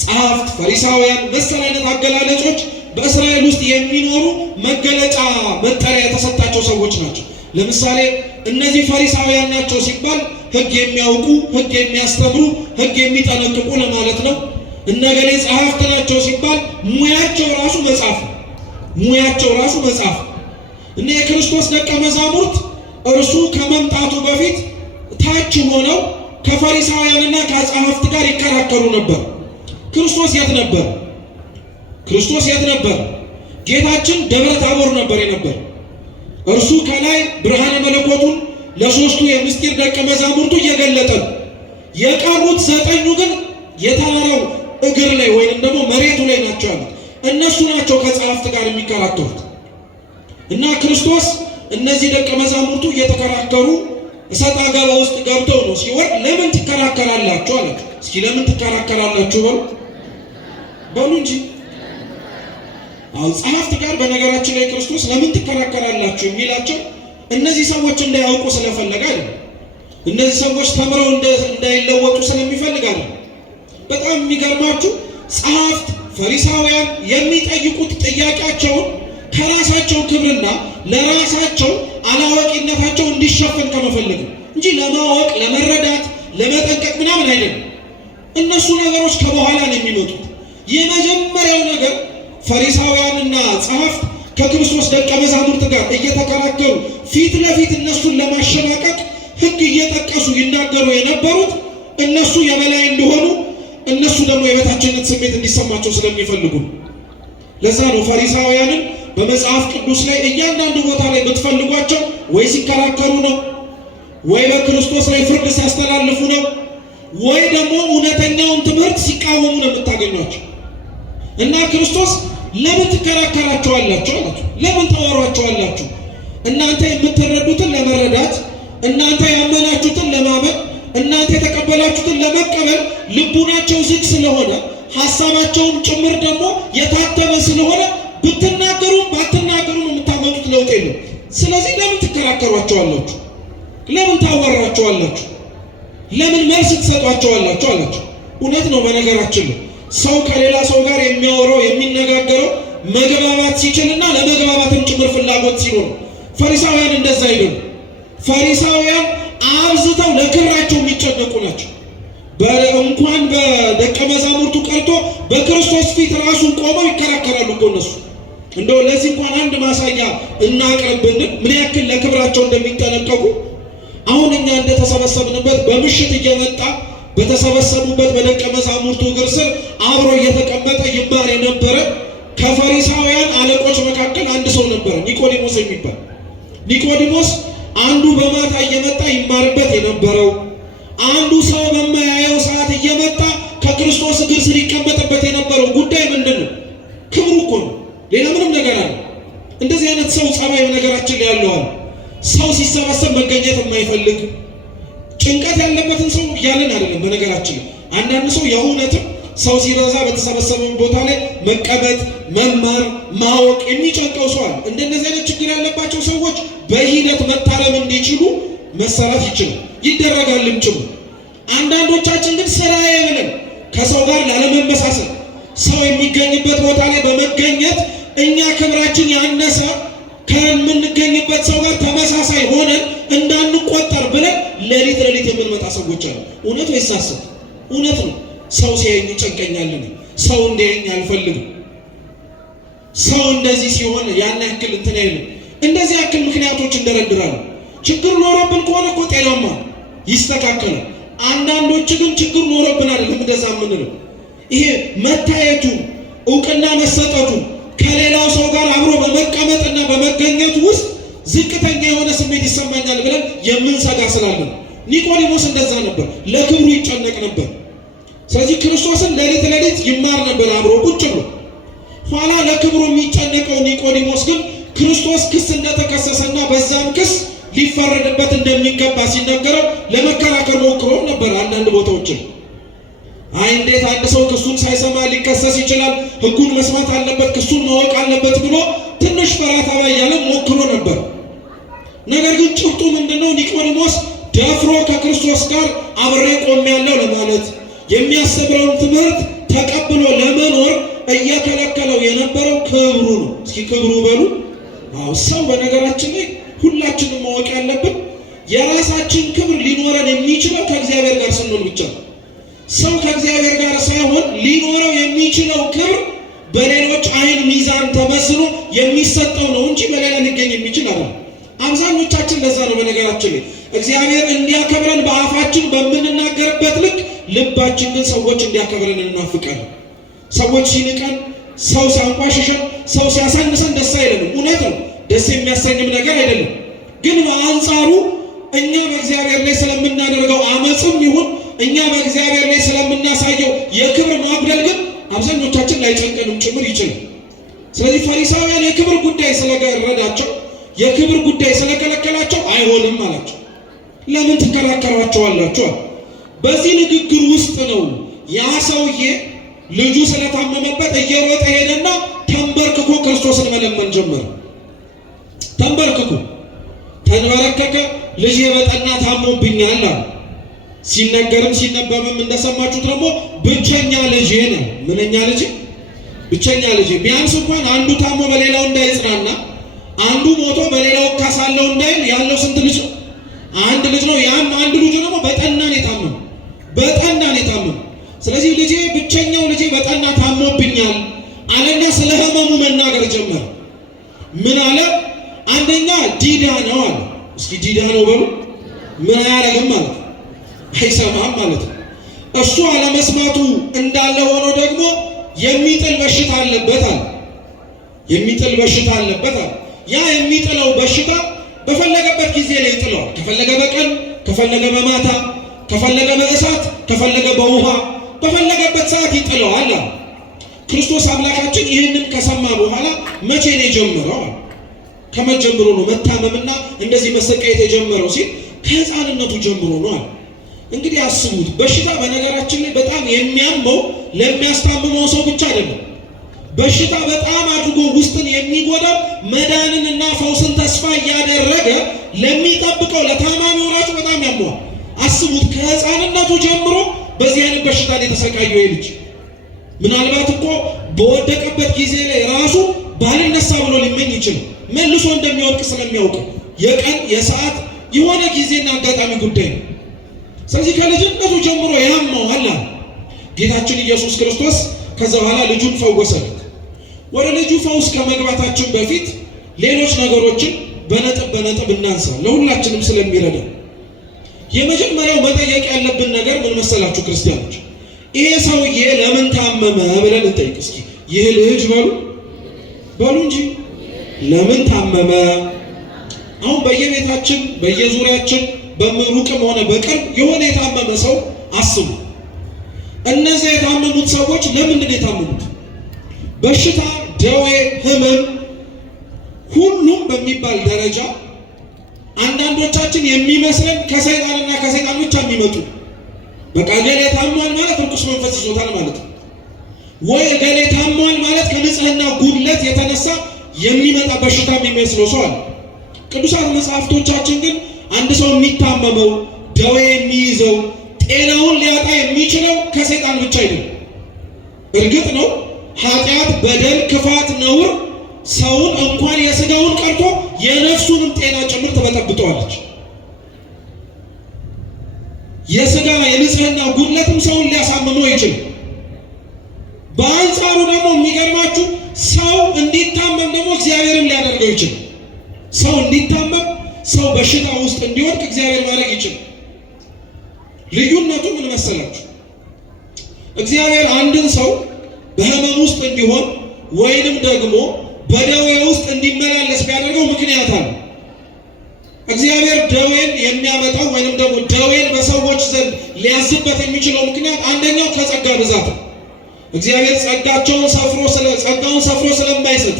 ጸሐፍት፣ ፈሪሳውያን መሰል አይነት አገላለጾች በእስራኤል ውስጥ የሚኖሩ መገለጫ መጠሪያ የተሰጣቸው ሰዎች ናቸው። ለምሳሌ እነዚህ ፈሪሳውያን ናቸው ሲባል ሕግ የሚያውቁ፣ ሕግ የሚያስተምሩ፣ ሕግ የሚጠነቅቁ ለማለት ነው። እነገሌ ጸሐፍት ናቸው ሲባል ሙያቸው ራሱ መጻፍ፣ ሙያቸው ራሱ መጻፍ። እና የክርስቶስ ደቀ መዛሙርት እርሱ ከመምጣቱ በፊት ታች ሆነው ከፈሪሳውያንና ከጸሐፍት ጋር ይከራከሩ ነበር። ክርስቶስ የት ነበር? ክርስቶስ የት ነበር? ጌታችን ደብረ ታቦር ነበር የነበር። እርሱ ከላይ ብርሃነ መለኮቱን ለሶስቱ የምስጢር ደቀ መዛሙርቱ እየገለጠ፣ የቀሩት 9ኙ ግን የተራራው እግር ላይ ወይንም ደግሞ መሬቱ ላይ ናቸው ያሉት። እነሱ ናቸው ከጸሐፍት ጋር የሚከራከሩት። እና ክርስቶስ እነዚህ ደቀ መዛሙርቱ እየተከራከሩ እሰጥ አገባ ውስጥ ገብተው ነው ሲወርድ፣ ለምን ትከራከራላችሁ አላቸው። እስኪ ለምን ትከራከራላችሁ በሉ እንጂ። አሁን ጸሐፍት ጋር በነገራችን ላይ ክርስቶስ ለምን ትከራከራላችሁ የሚላቸው እነዚህ ሰዎች እንዳያውቁ ስለፈለገ አይደል። እነዚህ ሰዎች ተምረው እንዳይለወጡ ስለሚፈልግ አይደል። በጣም የሚገርማችሁ ጸሐፍት ፈሪሳውያን የሚጠይቁት ጥያቄያቸውን ከራሳቸው ክብርና ለራሳቸው አላዋቂነታቸው እንዲሸፈን ከመፈለግ እንጂ ለማወቅ፣ ለመረዳት፣ ለመጠንቀቅ ምናምን አይደለም። እነሱ ነገሮች ከበኋላ ነው የሚመጡት። የመጀመሪያው ነገር ፈሪሳውያንና ጸሐፍት ከክርስቶስ ደቀ መዛሙርት ጋር እየተከራከሩ ፊት ለፊት እነሱን ለማሸማቀቅ ሕግ እየጠቀሱ ይናገሩ የነበሩት እነሱ የበላይ እንደሆኑ፣ እነሱ ደግሞ የበታችነት ስሜት እንዲሰማቸው ስለሚፈልጉ። ለዛ ነው ፈሪሳውያንን በመጽሐፍ ቅዱስ ላይ እያንዳንዱ ቦታ ላይ ብትፈልጓቸው ወይ ሲከራከሩ ነው፣ ወይ በክርስቶስ ላይ ፍርድ ሲያስተላልፉ ነው፣ ወይ ደግሞ እውነተኛውን ትምህርት ሲቃወሙ ነው የምታገኟቸው። እና ክርስቶስ ለምን ትከራከራቸዋላችሁ አላቸው። ለምን ታወሯቸዋላችሁ? እናንተ የምትረዱትን ለመረዳት፣ እናንተ ያመናችሁትን ለማመን፣ እናንተ የተቀበላችሁትን ለመቀበል ልቡናቸው ዝግ ስለሆነ ሐሳባቸውን ጭምር ደግሞ የታተመ ስለሆነ ብትናገሩም ባትናገሩም የምታመጡት ለውጥ የለም። ስለዚህ ለምን ትከራከሯቸዋላችሁ? ለምን ታወራቸዋላችሁ? ለምን መልስ ትሰጧቸዋላችሁ አላቸው። እውነት ነው። በነገራችን ላይ ሰው ከሌላ ሰው ጋር የሚያወራው የሚነጋገረው መግባባት ሲችልና ለመግባባትም ጭምር ፍላጎት ሲኖር። ፈሪሳውያን እንደዛ አይደሉም። ፈሪሳውያን አብዝተው ለክብራቸው የሚጨነቁ ናቸው። እንኳን በደቀ መዛሙርቱ ቀርቶ በክርስቶስ ፊት ራሱ ቆመው ይከራከራሉ እኮ እነሱ። እንደው ለዚህ እንኳን አንድ ማሳያ እናቅርብን ምን ያክል ለክብራቸው እንደሚጠነቀቁ። አሁን እኛ እንደተሰበሰብንበት በምሽት እየመጣ በተሰበሰቡበት በደቀ መዛሙርቱ እግር ስር አብሮ እየተቀመጠ ይማር የነበረ ከፈሪሳውያን አለቆች መካከል አንድ ሰው ነበረ፣ ኒቆዲሞስ የሚባል። ኒቆዲሞስ አንዱ በማታ እየመጣ ይማርበት የነበረው፣ አንዱ ሰው በማያየው ሰዓት እየመጣ ከክርስቶስ እግር ስር ይቀመጥበት የነበረው ጉዳይ ምንድን ነው? ክብሩ እኮ ነው። ሌላ ምንም ነገር አለ? እንደዚህ አይነት ሰው ጸባይ ነገራችን ላይ ያለዋል። ሰው ሲሰበሰብ መገኘት የማይፈልግ ጭንቀት ያለበትን ሰው እያለን አይደለም። በነገራችን ላይ አንዳንድ ሰው የእውነትም ሰው ሲበዛ በተሰበሰበ ቦታ ላይ መቀመጥ፣ መማር፣ ማወቅ የሚጨንቀው ሰው አለ። እንደነዚህ አይነት ችግር ያለባቸው ሰዎች በሂደት መታረም እንዲችሉ መሰራት ይችላል፣ ይደረጋልም ጭምር። አንዳንዶቻችን ግን ስራዬ ብለን ከሰው ጋር ላለመመሳሰል ሰው የሚገኝበት ቦታ ላይ በመገኘት እኛ ክብራችን ያነሰ ከምንገኝበት ሰው ጋር ተመሳሳይ ሆነን እንዳንቆጠር ብለን ሌሊት የምንመጣ ሰዎች አሉ። እውነት ወይስ ሐሰት? እውነት ነው። ሰው ሲያየኝ ይጨንቀኛል፣ ሰው እንዲያየኝ አልፈልግም፣ ሰው እንደዚህ ሲሆን ያን ያክል እንትን አይልም። እንደዚህ ያክል ምክንያቶች እንደረድራሉ። ችግር ኖሮብን ከሆነ እኮ ጤናማ ይስተካከላል። አንዳንዶች ግን ችግር ኖሮብን አይደለም እንደዛ የምንለው። ይሄ መታየቱ እውቅና መሰጠቱ ከሌላው ሰው ጋር አብሮ በመቀመጥና በመገኘት ውስጥ ዝቅተኛ የሆነ ስሜት ይሰማኛል ብለን የምንሰጋ ስላለን። ኒቆዲሞስ እንደዛ ነበር፣ ለክብሩ ይጨነቅ ነበር። ስለዚህ ክርስቶስን ሌሊት ይማር ነበር አብሮ ቁጭ ብሎ። ኋላ ለክብሩ የሚጨነቀው ኒቆዲሞስ ግን ክርስቶስ ክስ እንደተከሰሰና በዛም ክስ ሊፈረድበት እንደሚገባ ሲነገረው ለመከራከር ሞክሮ ነበር። አንዳንድ ቦታዎችን እንዴት አንድ ሰው ክሱን ሳይሰማ ሊከሰስ ይችላል? ሕጉን መስማት አለበት፣ ክሱን ማወቅ አለበት ብሎ ትንሽ ፈራ ተባ እያለ ሞክሮ ነበር። ነገር ግን ጭብጡ ምንድነው? ኒቆዲሞስ ደፍሮ ከክርስቶስ ጋር አብሬ ቆሜያለሁ ለማለት የሚያስተምረውን ትምህርት ተቀብሎ ለመኖር እየከለከለው የነበረው ክብሩ ነው። እስኪ ክብሩ በሉ። ሰው በነገራችን ላይ ሁላችንም ማወቅ ያለብን የራሳችን ክብር ሊኖረን የሚችለው ከእግዚአብሔር ጋር ስንሆን ብቻ ነው። ሰው ከእግዚአብሔር ጋር ሳይሆን ሊኖረው የሚችለው ክብር በሌሎች አይን ሚዛን ተመስሎ የሚሰጠው ነው እንጂ በሌላ ሊገኝ የሚችል አይደለም። አብዛኞቻችን ለዛ ነው በነገራችን ላይ እግዚአብሔር እንዲያከብረን በአፋችን በምንናገርበት ልክ ልባችን ግን ሰዎች እንዲያከብረን እናፍቃለን። ሰዎች ሲንቀን፣ ሰው ሲያንቋሽሸን፣ ሰው ሲያሳንሰን ደስ አይለንም። እውነት ነው፣ ደስ የሚያሰኝም ነገር አይደለም። ግን በአንጻሩ እኛ በእግዚአብሔር ላይ ስለምናደርገው አመፅም ይሁን እኛ በእግዚአብሔር ላይ ስለምናሳየው የክብር ማጉደል ግን አብዛኞቻችን ላይጨንቀንም ጭምር ይችላል። ስለዚህ ፈሪሳውያን የክብር ጉዳይ ስለገረዳቸው፣ የክብር ጉዳይ ስለከለከላቸው አይሆንም አላቸው። ለምን ትከራከሯቸዋላችሁ? በዚህ ንግግር ውስጥ ነው ያ ሰውዬ ልጁ ስለታመመበት እየሮጠ ሄደና ተንበርክኮ ክርስቶስን መለመን ጀመረ። ተንበርክኮ ተንበረከከ። ልጄ በጠና ታሞብኛል አለ። ሲነገርም ሲነበብም እንደሰማችሁት ደግሞ ብቸኛ ልጄ ነው። ምንኛ ልጅ? ብቸኛ ልጄ። ቢያንስ እንኳን አንዱ ታሞ በሌላው እንዳይጽናና፣ አንዱ ሞቶ በሌላው ካሳለው እንዳይል ያለው ስንት ልጅ ነው? አንድ ልጅ ነው። ያም አንድ ልጅ ደግሞ በጠና ነው የታመመው። በጠና ነው የታመመው። ስለዚህ ልጄ ብቸኛው ልጄ በጠና ታሞብኛል አለና ስለ ህመሙ መናገር ጀመረ። ምን አለ? አንደኛ ዲዳ ነው አለ። እስኪ ዲዳ ነው በሉ። ምን አያረግም ማለት አይሰማም ማለት ነው። እሱ አለመስማቱ እንዳለ ሆኖ ደግሞ የሚጥል በሽታ አለበት አለ። የሚጥል በሽታ አለበት አለ። ያ የሚጥለው በሽታ በፈለገበት ጊዜ ላይ ይጥለዋል። ከፈለገ በቀን፣ ከፈለገ በማታ፣ ከፈለገ በእሳት፣ ከፈለገ በውሃ፣ በፈለገበት ሰዓት ይጥለዋል። ክርስቶስ አምላካችን ይህንን ከሰማ በኋላ መቼ ነው የጀመረው? ከመጀመሩ ነው መታመምና እንደዚህ መሰቃየት የጀመረው ሲል ከህፃንነቱ ጀምሮ ነው። እንግዲህ አስቡት። በሽታ በነገራችን ላይ በጣም የሚያመው ለሚያስታምመው ሰው ብቻ አይደለም። በሽታ በጣም አድርጎ ውስጥን የሚጎዳው መዳንንና ፈውስን ተስፋ እያደረገ ለሚጠብቀው ለታማሚው ራሱ በጣም ያመዋል። አስቡት። ከህፃንነቱ ጀምሮ በዚህ አይነት በሽታ ላይ የተሰቃየው ልጅ ምናልባት እኮ በወደቀበት ጊዜ ላይ ራሱ ባልነሳ ብሎ ሊመኝ ይችላል። መልሶ እንደሚወድቅ ስለሚያውቅ የቀን የሰዓት የሆነ ጊዜና አጋጣሚ ጉዳይ ነው። ስለዚህ ከልጅነቱ ጀምሮ ያመዋል። ጌታችን ኢየሱስ ክርስቶስ ከዛ በኋላ ልጁን ፈወሰለት። ወደ ልጁ ፈውስ ከመግባታችን በፊት ሌሎች ነገሮችን በነጥብ እናንሳ፣ ለሁላችንም ስለሚረዳ። የመጀመሪያው መጠየቅ ያለብን ነገር ምን መሰላችሁ ክርስቲያኖች? ይሄ ሰውዬ ለምን ታመመ ብለን እንጠይቅ እስኪ። ይህ ልጅ በሉ እንጂ ለምን ታመመ? አሁን በየቤታችን በየዙሪያችን በሩቅም ሆነ በቅርብ የሆነ የታመመ ሰው አስቡ። እነዚያ የታመሙት ሰዎች ለምንድን ነው የታመሙት? በሽታ፣ ደዌ፣ ህመም ሁሉም በሚባል ደረጃ አንዳንዶቻችን የሚመስለን ከሰይጣንና ከሰይጣን ብቻ የሚመጡ በቃ ገሌ ታሟል ማለት ርኩስ መንፈስ ይዞታል ማለት ነው። ወይ ገሌ ታሟል ማለት ከንጽህና ጉድለት የተነሳ የሚመጣ በሽታ የሚመስለው ሰው አለ። ቅዱሳት መጽሐፍቶቻችን ግን አንድ ሰው የሚታመመው ደዌ የሚይዘው ጤናውን ሊያጣ የሚችለው ከሰይጣን ብቻ አይደለም። እርግጥ ነው ኃጢአት፣ በደል፣ ክፋት፣ ነውር ሰውን እንኳን የስጋውን ቀርቶ የነፍሱንም ጤና ጭምር ትበጠብጠዋለች። የስጋ የንጽህና ጉድለትም ሰውን ሊያሳምመው ይችላል። በአንጻሩ ደግሞ የሚገርማችሁ ሰው እንዲታመም ደግሞ እግዚአብሔርም ሊያደርገው ይችላል። ሰው እንዲታመም፣ ሰው በሽታ ውስጥ እንዲወድቅ እግዚአብሔር ማድረግ ይችላል። ልዩነቱ ምን መሰላችሁ? እግዚአብሔር አንድን ሰው በህመም ውስጥ እንዲሆን ወይንም ደግሞ በደዌ ውስጥ እንዲመላለስ ቢያደርገው ምክንያት አለ። እግዚአብሔር ደዌን የሚያመጣው ወይንም ደግሞ ደዌን በሰዎች ዘንድ ሊያዝበት የሚችለው ምክንያት አንደኛው ከጸጋ ብዛት ነው። እግዚአብሔር ጸጋውን ሰፍሮ ስለማይሰጥ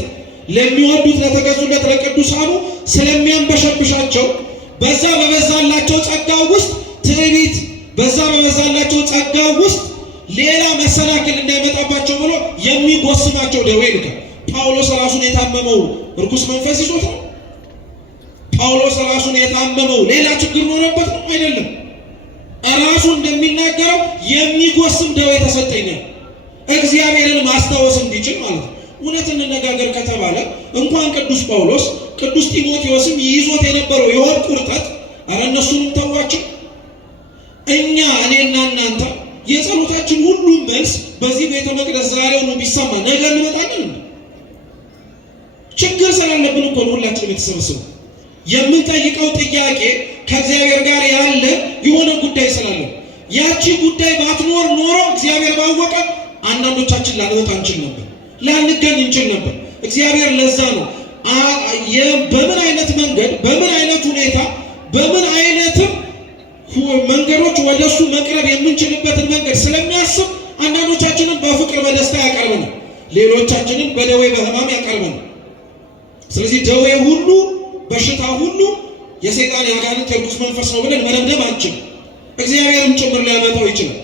ለሚወዱት ለተገዙለት ለቅዱሳኑ ስለሚያንበሸብሻቸው በዛ በበዛላቸው ጸጋ ውስጥ ትዕቢት፣ በዛ በበዛላቸው ጸጋ ውስጥ ሌላ መሰናክል እንዳይመጣባቸው ብሎ የሚጎስማቸው ደዌ ይልካል። ጳውሎስ ራሱን የታመመው ርኩስ መንፈስ ይዞት ነው? ጳውሎስ ራሱን የታመመው ሌላ ችግር ኖሮበት ነው? አይደለም። ራሱ እንደሚናገረው የሚጎስም ደዌ ተሰጠኛል፣ እግዚአብሔርን ማስታወስ እንዲችል ማለት ነው። እውነት እንነጋገር ከተባለ እንኳን ቅዱስ ጳውሎስ ቅዱስ ጢሞቴዎስም ይዞት የነበረው የሆድ ቁርጠት ኧረ እነሱንም ተዋቸው። እኛ እኔና እናንተ የጸሎታችን ሁሉ መልስ በዚህ ቤተ መቅደስ ዛሬው ነው ቢሰማ ነገ እንመጣለን። ችግር ስላለብን እኮ ነው ሁላችንም የተሰበሰበው። የምንጠይቀው ጥያቄ ከእግዚአብሔር ጋር ያለ የሆነ ጉዳይ ስላለ ያቺ ጉዳይ ባትኖር ኖሮ እግዚአብሔር ባወቀ አንዳንዶቻችን ላንመጣ እንችል ነበር፣ ላንገኝ እንችል ነበር። እግዚአብሔር ለዛ ነው በምን አይነት መንገድ በምን አይነት ሁኔታ በምን አይነትም መንገዶች ወደሱ መቅረብ የምንችልበትን መንገድ ስለሚያስብ አንዳንዶቻችንን በፍቅር በደስታ ያቀርበናል፣ ሌሎቻችንን በደዌ በሕማም ያቀርበናል። ስለዚህ ደዌ ሁሉ በሽታ ሁሉ የሰይጣን ያጋንንት የርኩስ መንፈስ ነው ብለን መደምደም አንችልም። እግዚአብሔርም ጭምር ሊያመጣው ይችላል።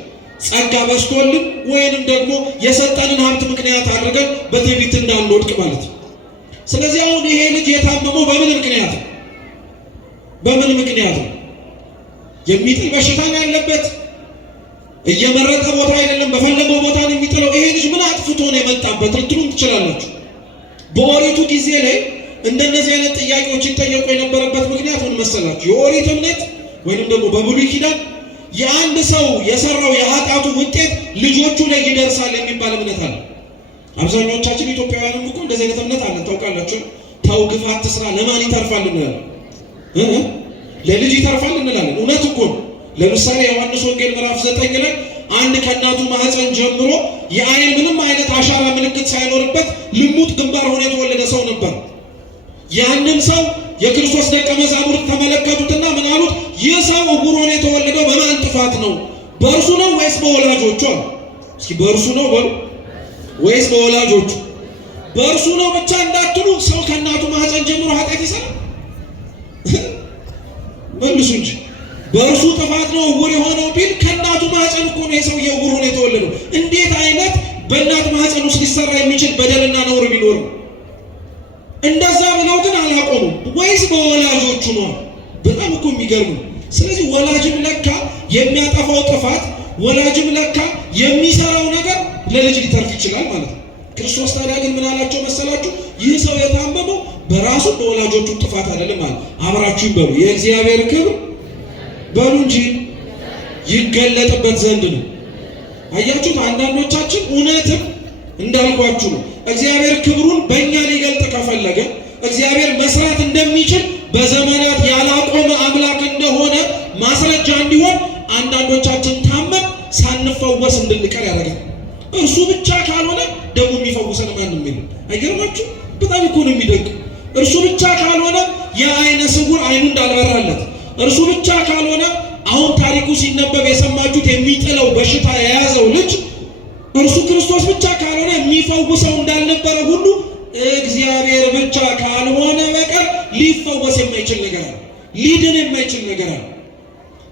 ጸጋ በስቶልን ወይንም ደግሞ የሰጠንን ሀብት ምክንያት አድርገን በትዕቢት እንዳንወድቅ ማለት ነው። ስለዚህ አሁን ይሄ ልጅ የታመመው በምን ምክንያት ነው? በምን ምክንያት ነው? የሚጥል በሽታ ነው ያለበት። እየመረጠ ቦታ አይደለም፣ በፈለገው ቦታ ነው የሚጥለው። ይሄ ልጅ ምን አጥፍቶ ነው የመጣበት ልትሉም ትችላላችሁ። በኦሪቱ ጊዜ ላይ እንደነዚህ አይነት ጥያቄዎች ይጠየቁ የነበረበት ምክንያት ምን መሰላችሁ? የኦሪት እምነት ወይንም ደግሞ በብሉይ ኪዳን የአንድ ሰው የሰራው የኃጢአቱ ውጤት ልጆቹ ላይ ይደርሳል የሚባል እምነት አለ። አብዛኞቻችን ኢትዮጵያውያንም እኮ እንደዚህ አይነት እምነት አለ። ታውቃላችሁ? ተው ግፍ አትስራ ለማን ይተርፋል እንላለን? ለልጅ ይተርፋል እንላለን። እውነት እኮ ነው። ለምሳሌ ዮሐንስ ወንጌል ምዕራፍ 9 ላይ አንድ ከእናቱ ማህፀን ጀምሮ የአይን ምንም አይነት አሻራ ምልክት ሳይኖርበት ልሙጥ ግንባር ሆኖ የተወለደ ሰው ነበር። ያንን ሰው የክርስቶስ ደቀ መዛሙርት ተመለከቱትና ምን አሉት? ይህ ሰው ዕውር ሆኖ የተወለደው በማን ጥፋት ነው? በእርሱ ነው ወይስ በወላጆቹ? እስኪ በእርሱ ነው በሉ ወይስ በወላጆቹ? በእርሱ ነው ብቻ እንዳትሉ፣ ሰው ከእናቱ ማህፀን ጀምሮ ኃጢአት ይሰራል? መልሱ እንጂ በእርሱ ጥፋት ነው ዕውር የሆነው ቢል ከእናቱ ማህፀን እኮ ነው የሰው ዕውር ሆኖ የተወለደው። እንዴት አይነት በእናት ማህፀን ውስጥ ሊሰራ የሚችል በደልና ነውር ቢኖር ነው? እንደዛ ብለው ግን አላቆሙም። ወይስ በወላጆቹ ነው? በጣም እኮ የሚገርም ነው። ስለዚህ ወላጅም ለካ የሚያጠፋው ጥፋት፣ ወላጅም ለካ የሚሰራው ነገር ለልጅ ሊተርፍ ይችላል ማለት ነው። ክርስቶስ ታዲያ ግን ምን አላቸው መሰላችሁ? ይህ ሰው የታመመው በራሱ በወላጆቹ ጥፋት አይደለም ማለት። አብራችሁ ይበሉ፣ የእግዚአብሔር ክብር በሉ እንጂ ይገለጥበት ዘንድ ነው። አያችሁት? አንዳንዶቻችን እውነትም እንዳልኳችሁ ነው። እግዚአብሔር ክብሩን በእኛ ሊገልጥ ከፈለገ እግዚአብሔር መስራት እንደሚችል በዘመናት ያላቆመ አምላክ እንደሆነ ማስረጃ እንዲሆን አንዳንዶቻችን ታመን ሳንፈወስ እንድንቀር ያደርጋል። እርሱ ብቻ ካልሆነ ደግሞ የሚፈውሰን ማንም የለም። አይገርማችሁ? በጣም እኮ ነው የሚደንቅ። እርሱ ብቻ ካልሆነ የአይነ ስውር አይኑ እንዳልበራለት፣ እርሱ ብቻ ካልሆነ አሁን ታሪኩ ሲነበብ የሰማችሁት የሚጥለው በሽታ የያዘው ልጅ እርሱ ክርስቶስ ብቻ ካልሆነ የሚፈውሰው እንዳልነበረ ሁሉ እግዚአብሔር ብቻ ካልሆነ በቀር ሊፈወስ የማይችል ነገር አለ፣ ሊድን የማይችል ነገር አለ።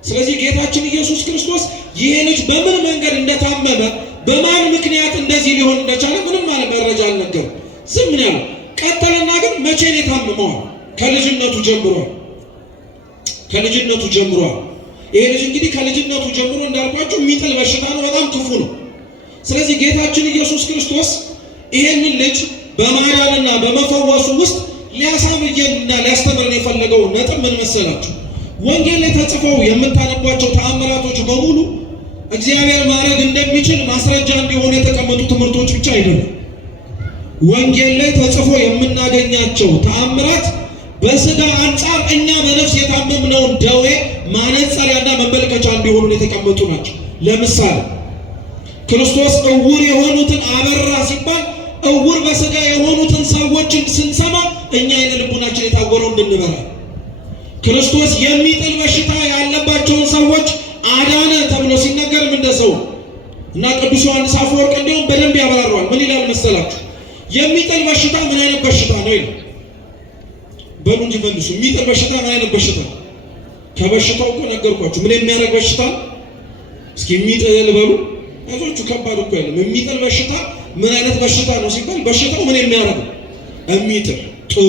ስለዚህ ጌታችን ኢየሱስ ክርስቶስ ይሄ ልጅ በምን መንገድ እንደታመመ በማን ምክንያት እንደዚህ ሊሆን እንደቻለ ምንም ማለት መረጃ አልነገርም። ዝም ነው ያለው። ቀጠለና ግን መቼ ነው የታመመው? ከልጅነቱ ጀምሯል። ከልጅነቱ ጀምሯል። ይሄ ልጅ እንግዲህ ከልጅነቱ ጀምሮ እንዳልኳችሁ የሚጥል በሽታ ነው፣ በጣም ክፉ ነው። ስለዚህ ጌታችን ኢየሱስ ክርስቶስ ይሄንን ልጅ በማዳንና በመፈወሱ ውስጥ ሊያሳምየንና ሊያስተምረን የፈለገው ነጥብ ምን መሰላችሁ? ወንጌል ላይ ተጽፈው የምታነቧቸው ተአምራቶች በሙሉ እግዚአብሔር ማድረግ እንደሚችል ማስረጃ እንዲሆኑ የተቀመጡ ትምህርቶች ብቻ አይደሉም። ወንጌል ላይ ተጽፎ የምናገኛቸው ተአምራት በስጋ አንጻር እኛ በነፍስ የታመምነውን ደዌ ማነጸሪያና መመልከቻ እንዲሆኑ የተቀመጡ ናቸው። ለምሳሌ ክርስቶስ ዕውር የሆኑትን አበራ ሲባል ዕውር በስጋ የሆኑትን ሰዎችን ስንሰማ እኛ አይነ ልቡናችን የታወረው እንድንበራ፣ ክርስቶስ የሚጥል በሽታ ያለባቸውን ሰዎች አዳነ ተብሎ ሲነገርም እንደሰው እና ቅዱስ ዮሐንስ አፈወርቅ እንዲሁም በደንብ ያብራራዋል። ምን ይላል መሰላችሁ? የሚጥል በሽታ ምን አይነት በሽታ ነው ይላል። በሉ እንጂ መልሱ። የሚጥል በሽታ ምን አይነት በሽታ? ከበሽታው እኮ ነገርኳችሁ። ምን የሚያደርግ በሽታ? እስኪ የሚጥል በሉ። አይዞቹ ከባድ እኮ አይደለም። የሚጥል በሽታ ምን አይነት በሽታ ነው ሲባል በሽታው ምን የሚያደርግ የሚጥል። ጥሩ።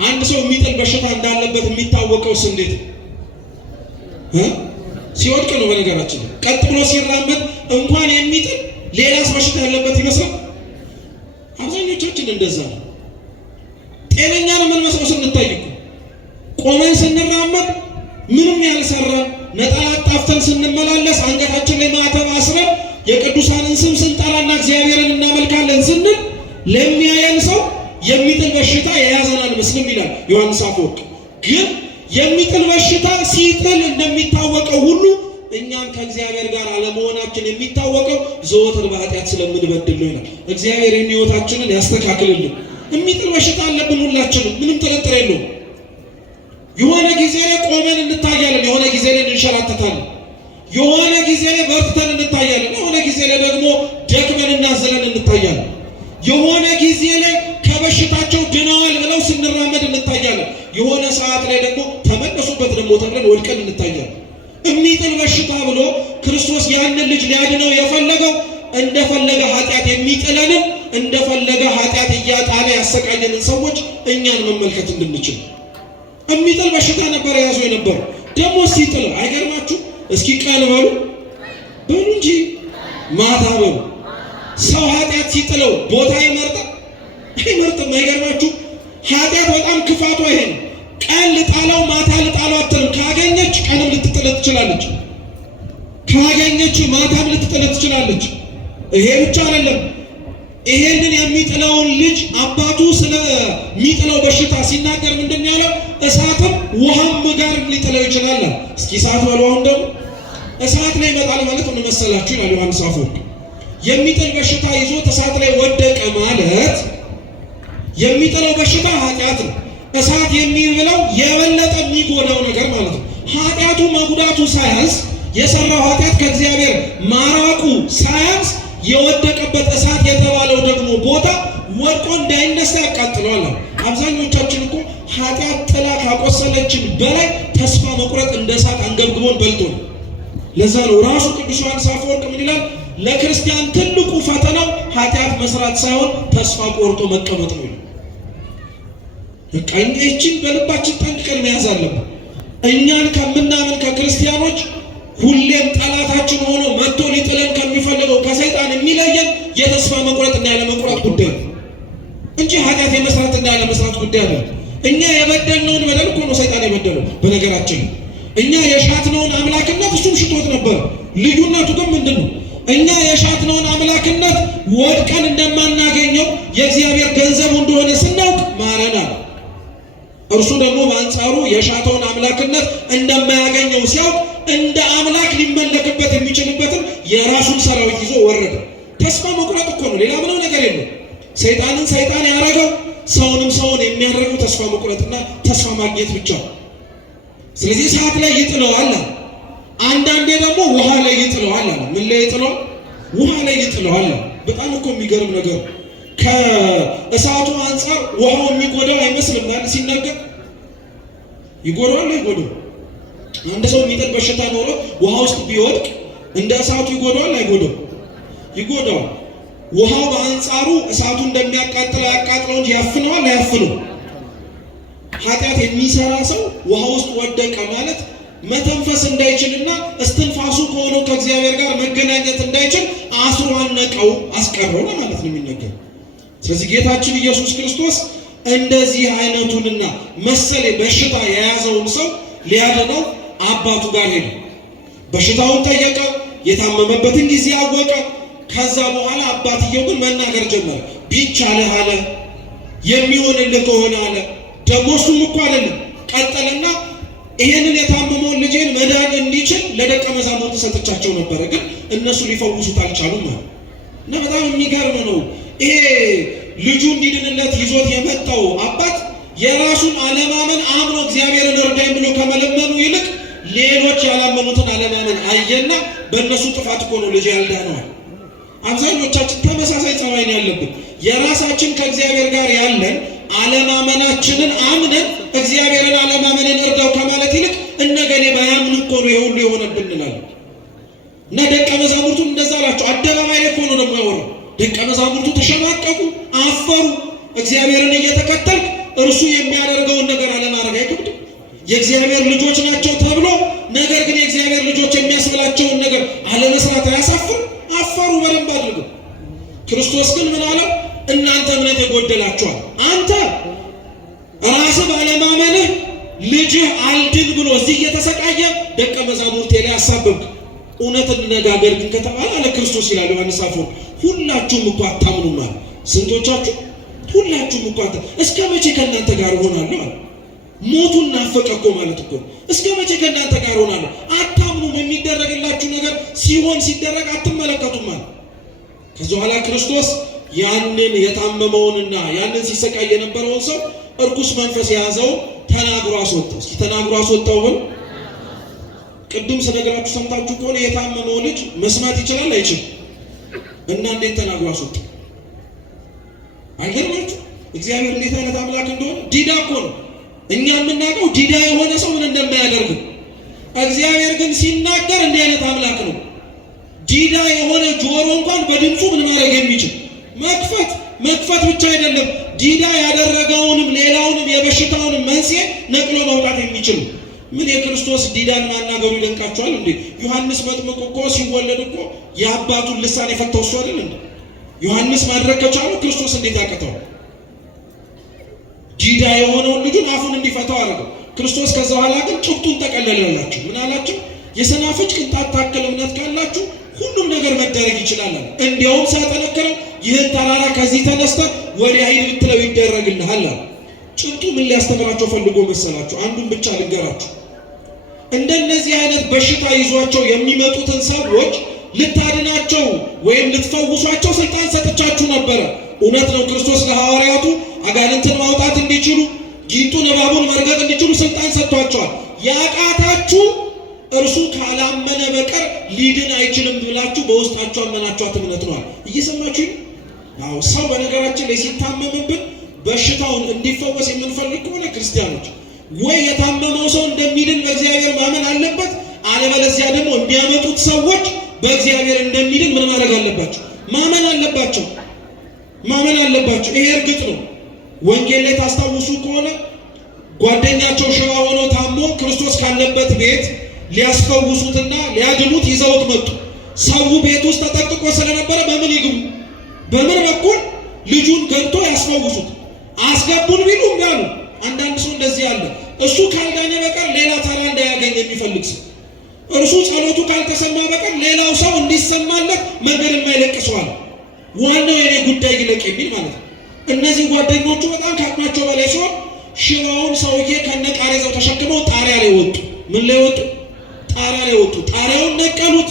አንድ ሰው የሚጥል በሽታ እንዳለበት የሚታወቀውስ እንዴት? ሲወድቅ ነው። በነገራችን ቀጥ ብሎ ሲራመድ እንኳን የሚጥል ሌላስ በሽታ ያለበት ይመስላል። አብዛኞቻችን እንደዛ ነው። ጤነኛ ነው የምንመስለው ስንታይ እኮ ቆመን ስንራመድ ምንም ያልሰራን ነጠላ ጣፍተን ስንመላለስ አንገታችን ላይ ማተብ አስረን የቅዱሳንን ስም ስንጠራና እግዚአብሔርን እናመልካለን ስንል ለሚያየን ሰው የሚጥል በሽታ የያዘን አንመስልም ይላል ዮሐንስ አፈወርቅ። ግን የሚጥል በሽታ ሲጥል እንደሚታወቀው ሁሉ እኛም ከእግዚአብሔር ጋር አለመሆናችን የሚታወቀው ዘወትር በኃጢአት ስለምንበድል ነው ይላል። እግዚአብሔር ሕይወታችንን ያስተካክልልን። የሚጥል በሽታ አለብን ሁላችንም፣ ምንም ጥርጥር የለውም። የሆነ ጊዜ ላይ ቆመን እንታያለን፣ የሆነ ጊዜ ላይ እንሸራተታለን፣ የሆነ ጊዜ ላይ በርትተን እንታያለን፣ የሆነ ጊዜ ላይ ደግሞ ደክመን እናዘለን እንታያለን፣ የሆነ ጊዜ ላይ ከበሽታቸው ድነዋል ብለው ስንራመድ እንታያለን፣ የሆነ ሰዓት ላይ ደግሞ ተመለሱበት ደግሞ ተብለን ወድቀን እንታያለን። የሚጥል በሽታ ብሎ ክርስቶስ ያንን ልጅ ሊያድነው የፈለገው እንደፈለገ ኃጢአት የሚጥለንን እንደፈለገ ኃጢአት እያጣለ ያሰቃየንን ሰዎች እኛን መመልከት እንድንችል የሚጥል በሽታ ነበር የያዙ የነበረው። ደግሞ ሲጥለው አይገርማችሁ? እስኪ ቀን በሉ እንጂ ማታ በሉ። ሰው ኃጢአት ሲጥለው ቦታ ይመርጣል? አይመርጥም። አይገርማችሁ? ኃጢአት በጣም ክፋቷ ይሄ ነው። ቀን ልጣለው ማታ ልጣለው አትልም። ካገኘች ቀንም ልትጥለት ትችላለች፣ ካገኘች ማታም ልትጥለት ትችላለች። ይሄ ብቻ አይደለም። ይሄንን የሚጥለውን ልጅ አባቱ ስለሚጥለው በሽታ ሲናገር ምንድን ያለው? እሳትም ውሃም ጋር ሊጥለው ይችላል። እስኪ እሳት በሉ። አሁን ደግሞ እሳት ላይ ይመጣል ማለት ምን መሰላችሁ ይላል ዮሐንስ አፈወርቅ። የሚጥል በሽታ ይዞት እሳት ላይ ወደቀ ማለት የሚጥለው በሽታ ኃጢአት ነው። እሳት የሚብለው የበለጠ የሚጎዳው ነገር ማለት ነው። ኃጢአቱ መጉዳቱ ሳያንስ የሰራው ኃጢአት ከእግዚአብሔር ማራቁ ሳያንስ የወደቀበት እሳት የተባለው ደግሞ ቦታ ወድቆ እንዳይነሳ ያቃጥለዋል። አብዛኞቻችን እኮ ኃጢአት ጥላ ካቆሰለችን በላይ ተስፋ መቁረጥ እንደ እሳት አንገብግቦን በልቶ ነው። ለዛ ነው ራሱ ቅዱስ ዮሐንስ አፈወርቅ ምን ይላል? ለክርስቲያን ትልቁ ፈተናው ኃጢአት መስራት ሳይሆን ተስፋ ቆርጦ መቀመጥ ነው። በቃ እኛችን በልባችን ጠንቅቀን መያዝ አለብን። እኛን ከምናምን ከክርስቲያኖች ሁሌም ጠላታችን ሆኖ መጥቶ ሊጥለን ከሚፈልገው ከሰይጣን የሚለየን የተስፋ መቁረጥና ያለመቁረጥ ጉዳይ ነው እንጂ ኃጢአት የመስራትና ያለመስራት ጉዳይ አይደለም። እኛ የበደልነውን በደል እኮ ነው ሰይጣን የበደለው። በነገራችን እኛ የሻትነውን አምላክነት እሱም ሽቶት ነበር። ልዩነቱ ግን ምንድን ነው? እኛ የሻትነውን አምላክነት ወድቀን እንደማናገኘው የእግዚአብሔር ገንዘቡ እንደሆነ ስናውቅ ማረናል። እርሱ ደግሞ በአንጻሩ የሻተውን አምላክነት እንደማያገኘው ሲያውቅ እንደ አምላክ ሊመለክበት የሚችልበትን የራሱን ሰራዊት ይዞ ወረደ። ተስፋ መቁረጥ እኮ ነው፣ ሌላ ምንም ነገር የለም። ሰይጣንን ሰይጣን ያደረገው ሰውንም ሰውን የሚያደርገው ተስፋ መቁረጥና ተስፋ ማግኘት ብቻ ነው። ስለዚህ ሰዓት ላይ ይጥለዋል፣ አንዳንዴ ደግሞ ውሃ ላይ ይጥለዋል። ምን ላይ ይጥለዋል? ውሃ ላይ ይጥለዋል። በጣም እኮ የሚገርም ነገር ከእሳቱ አንጻር ውሃው የሚጎዳው አይመስልም ማለት ሲናገር ይጎዳዋል። አይጎዳው? አንድ ሰው የሚጥል በሽታ ኖሮ ውሃ ውስጥ ቢወድቅ እንደ እሳቱ ይጎዳዋል? አይጎዳው? ይጎዳዋል። ውሃው በአንጻሩ እሳቱ እንደሚያቃጥለው ያቃጥለው እንጂ ያፍነዋል? አያፍነው? ኃጢአት የሚሰራ ሰው ውሃ ውስጥ ወደቀ ማለት መተንፈስ እንዳይችልና እስትንፋሱ ከሆነው ከእግዚአብሔር ጋር መገናኘት እንዳይችል አስሮ አነቀው፣ አስቀረው ማለት ነው የሚነገር። ስለዚህ ጌታችን ኢየሱስ ክርስቶስ እንደዚህ አይነቱንና መሰል በሽታ የያዘውን ሰው ሊያድነው አባቱ ጋር ሄደ። በሽታውን ጠየቀ፣ የታመመበትን ጊዜ አወቀ። ከዛ በኋላ አባትየው ግን መናገር ጀመረ። ቢቻልህ አለ፣ የሚሆንልህ ከሆነ አለ። ደግሞ እሱም እኮ አይደለም ቀጠልና ይሄንን የታመመውን ልጄን መዳን እንዲችል ለደቀ መዛሙርቱ ሰጥቻቸው ነበረ፣ ግን እነሱ ሊፈውሱት አልቻሉም ማለት እና በጣም የሚገርም ነው። ይሄ ልጁ እንዲድንለት ይዞት የመጣው አባት የራሱን አለማመን አምኖ እግዚአብሔርን እርዳኝ ብሎ ከመለመኑ ይልቅ ሌሎች ያላመኑትን አለማመን አየና በእነሱ ጥፋት እኮ ነው ልጅ ያልዳነዋል። አብዛኞቻችን ተመሳሳይ ጸባይ ነው ያለብን። የራሳችን ከእግዚአብሔር ጋር ያለን አለማመናችንን አምነን እግዚአብሔርን አለማመንን እርዳው ከማለት ይልቅ እነገሌ ባያምኑ እኮ ነው የሁሉ የሆነብን እንላለን። እና ደቀ መዛሙርቱ እንደዛ አላቸው። አደባባይ ላይ እኮ ነው ደግሞ ያወራው። ደቀ መዛሙርቱ ተሸማቀቁ፣ አፈሩ። እግዚአብሔርን እየተከተልክ እርሱ የሚያደርገውን ነገር አለማድረግ አይከብድም? የእግዚአብሔር ልጆች ናቸው ተብሎ ነገር ግን የእግዚአብሔር ልጆች የሚያስብላቸውን ነገር አለመስራት አያሳፍርም? አፈሩ በደንብ አድርገው። ክርስቶስ ግን ምን አለው? እናንተ እምነት የጎደላችኋል። አንተ ራስህ ባለማመንህ ልጅ ልጅህ አልድን ብሎ እዚህ እየተሰቃየ ደቀ መዛሙርቴ ላይ አሳበብክ። እውነት እንነጋገር ግን ከተባለ አለ ክርስቶስ ይላል ዮሐንስ አፈወርቅ፣ ሁላችሁም እኮ አታምኑም አለ። ስንቶቻችሁ? ሁላችሁም እኮ እስከ መቼ ከእናንተ ጋር እሆናለሁ አለ። ሞቱን ናፈቀ እኮ ማለት እኮ እስከ መቼ ከእናንተ ጋር እሆናለሁ? አታምኑም። የሚደረግላችሁ ነገር ሲሆን ሲደረግ አትመለከቱም አለ። ከዚህ በኋላ ክርስቶስ ያንን የታመመውንና ያንን ሲሰቃይ የነበረውን ሰው እርኩስ መንፈስ የያዘውን ተናግሮ አስወጣው። እስኪ ተናግሮ አስወጣው ብሎ ቅድም ስነግራችሁ ሰምታችሁ ከሆነ የታመመው ልጅ መስማት ይችላል አይችልም? እና እንዴት ተናግሮ አስወጣው? አይገርማችሁ? እግዚአብሔር እንዴት አይነት አምላክ እንደሆነ። ዲዳ እኮ ነው። እኛ የምናውቀው ዲዳ የሆነ ሰው ምን እንደማያደርግ፣ እግዚአብሔር ግን ሲናገር እንዲህ አይነት አምላክ ነው። ዲዳ የሆነ ጆሮ እንኳን በድምፁ ምን ማድረግ የሚችል መክፈት ብቻ አይደለም፣ ዲዳ ያደረገውንም ሌላውንም የበሽታውንም መንስኤ ነቅሎ ማውጣት የሚችል። ምን የክርስቶስ ዲዳን ማናገሩ ይደንቃችኋል እንዴ? ዮሐንስ መጥምቅ እኮ ሲወለድ እኮ የአባቱን ልሳን የፈታው እሱ አይደል እንዴ? ዮሐንስ ማድረግ ከቻለው ክርስቶስ እንዴት ያቀተው? ዲዳ የሆነውን ልጁን አፉን እንዲፈታው አደረገው ክርስቶስ። ከዛ በኋላ ግን ጭብጡን ጠቀለለላችሁ። ምን አላችሁ? የሰናፍጭ ቅንጣት ታክል እምነት ካላችሁ ሁሉም ነገር መደረግ ይችላል። እንዲያውም ሳጠነክረው ይህን ተራራ ከዚህ ተነስተ ወዲያ ሂድ ብትለው ይደረግልሃል። ጭብጡ ምን ሊያስተምራቸው ፈልጎ መሰላችሁ? አንዱን ብቻ ልንገራችሁ። እንደነዚህ አይነት በሽታ ይዟቸው የሚመጡትን ሰዎች ልታድናቸው ወይም ልትፈውሷቸው ስልጣን ሰጥቻችሁ ነበረ። እውነት ነው። ክርስቶስ ለሐዋርያቱ አጋንንትን ማውጣት እንዲችሉ፣ ጊንጡን እባቡን መርገጥ እንዲችሉ ስልጣን ሰጥቷቸዋል። ያቃታችሁ እርሱ ካላመነ በቀር ሊድን አይችልም ብላችሁ በውስጣችሁ አመናችኋት እምነት ነው። እየሰማችሁ? አዎ። ሰው በነገራችን ላይ ሲታመምብን በሽታውን እንዲፈወስ የምንፈልግ ከሆነ ክርስቲያኖች ወይ የታመመው ሰው እንደሚድን በእግዚአብሔር ማመን አለበት፣ አለበለዚያ ደግሞ እንዲያመጡት ሰዎች በእግዚአብሔር እንደሚድን ምን ማድረግ አለባቸው? ማመን አለባቸው። ይሄ እርግጥ ነው። ወንጌል ላይ ታስታውሱ ከሆነ ጓደኛቸው ሽባ ሆኖ ታሞ ክርስቶስ ካለበት ቤት ሊያስፈውሱትና ሊያድኑት ይዘውት መጡ። ሰው ቤት ውስጥ ተጠቅቆ ስለነበረ በምን ይግቡ? በምን በኩል ልጁን ገብቶ ያስፈውሱት? አስገቡን ቢሉ እንዳሉ። አንዳንድ ሰው እንደዚህ ያለ እሱ ካልዳነ በቀር ሌላ ተራ እንዳያገኝ የሚፈልግ ሰው፣ እርሱ ጸሎቱ ካልተሰማ በቀር ሌላው ሰው እንዲሰማለት መንገድ የማይለቅ ሰው አለ። ዋናው የኔ ጉዳይ ይለቅ የሚል ማለት ነው። እነዚህ ጓደኞቹ በጣም ከአቅማቸው በላይ ሲሆን ሽባውን ሰውዬ ከነቃሬዛው ተሸክመው ጣሪያ ላይ ወጡ። ምን ላይ ወጡ? ጣሪያ ላይ ወጡ። ጣሪያውን ነቀሉት።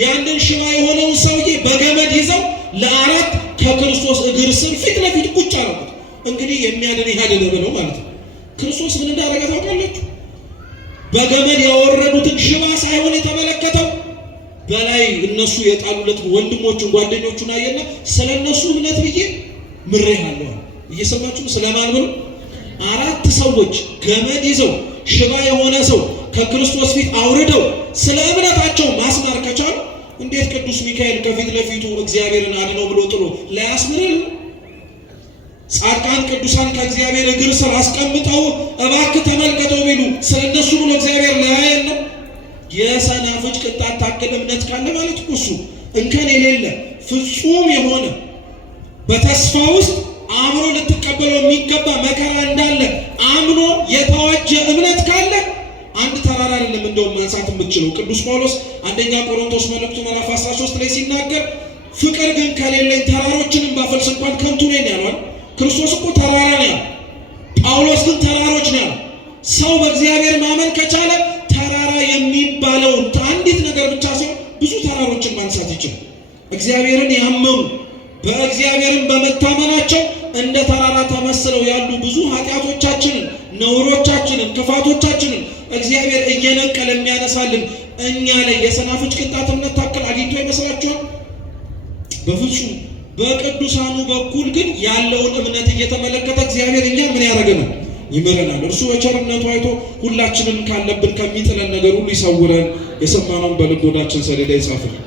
ያንን ሽባ የሆነውን ሰውዬ በገመድ ይዘው ለአራት ከክርስቶስ እግር ስር ፊት ለፊት ቁጭ አደረጉት። እንግዲህ የሚያድን ያድን ብለው ማለት ነው። ክርስቶስ ምን እንዳደረገ ታውቃላችሁ? በገመድ ያወረዱትን ሽባ ሳይሆን የተመለከተው በላይ እነሱ የጣሉለት ወንድሞቹን ጓደኞቹን አየና ስለ እነሱ እምነት ብዬ ምሬሃለሁ። እየሰማችሁ? ስለማን ብሎ? አራት ሰዎች ገመድ ይዘው ሽባ የሆነ ሰው ከክርስቶስ ፊት አውርደው ስለ እምነታቸው ማስማር ከቻሉ እንዴት ቅዱስ ሚካኤል ከፊት ለፊቱ እግዚአብሔርን አድነው ብሎ ጥሎ ላያስምርል? ጻድቃን ቅዱሳን ከእግዚአብሔር እግር ስር አስቀምጠው እባክህ ተመልከተው ቢሉ ስለ እነሱ ብሎ እግዚአብሔር ላያየን ነው? የሰናፍጭ ቅንጣት ታክል እምነት ካለ ማለት እሱ እንከን የሌለ ፍጹም የሆነ በተስፋ ውስጥ አምኖ ልትቀበለው የሚገባ መከራ እንዳለ አምኖ የተዋጀ እምነት ካለ አንድ ተራራ አይደለም እንደውም ማንሳት የምትችለው። ቅዱስ ጳውሎስ አንደኛ ቆሮንቶስ መልእክቱ ምዕራፍ 13 ላይ ሲናገር ፍቅር ግን ከሌለኝ ተራሮችንም ባፈልስ እንኳን ከንቱ ነኝ ያሏል። ክርስቶስ እኮ ተራራ ነው ያለው፣ ጳውሎስ ግን ተራሮች ነው ያለው። ሰው በእግዚአብሔር ማመን ከቻለ ተራራ የሚባለውን አንዲት ነገር ብቻ ሲሆን ብዙ ተራሮችን ማንሳት ይችላል። እግዚአብሔርን ያመኑ በእግዚአብሔርን በመታመናቸው እንደ ተራራ ተመስለው ያሉ ብዙ ኃጢአቶቻችንን፣ ነውሮቻችንን፣ ክፋቶቻችንን እግዚአብሔር እየነቀለ የሚያነሳልን እኛ ላይ የሰናፍጭ ቅንጣት እምነት ታክል አግኝቶ ይመስላችኋል? በፍጹም። በቅዱሳኑ በኩል ግን ያለውን እምነት እየተመለከተ እግዚአብሔር እኛ ምን ያደርገናል? ይምረናል። እርሱ በቸርነቱ አይቶ ሁላችንም ካለብን ከሚጥለን ነገር ሁሉ ይሰውረን። የሰማነውን በልቦናችን ሰሌዳ ይጻፍልን።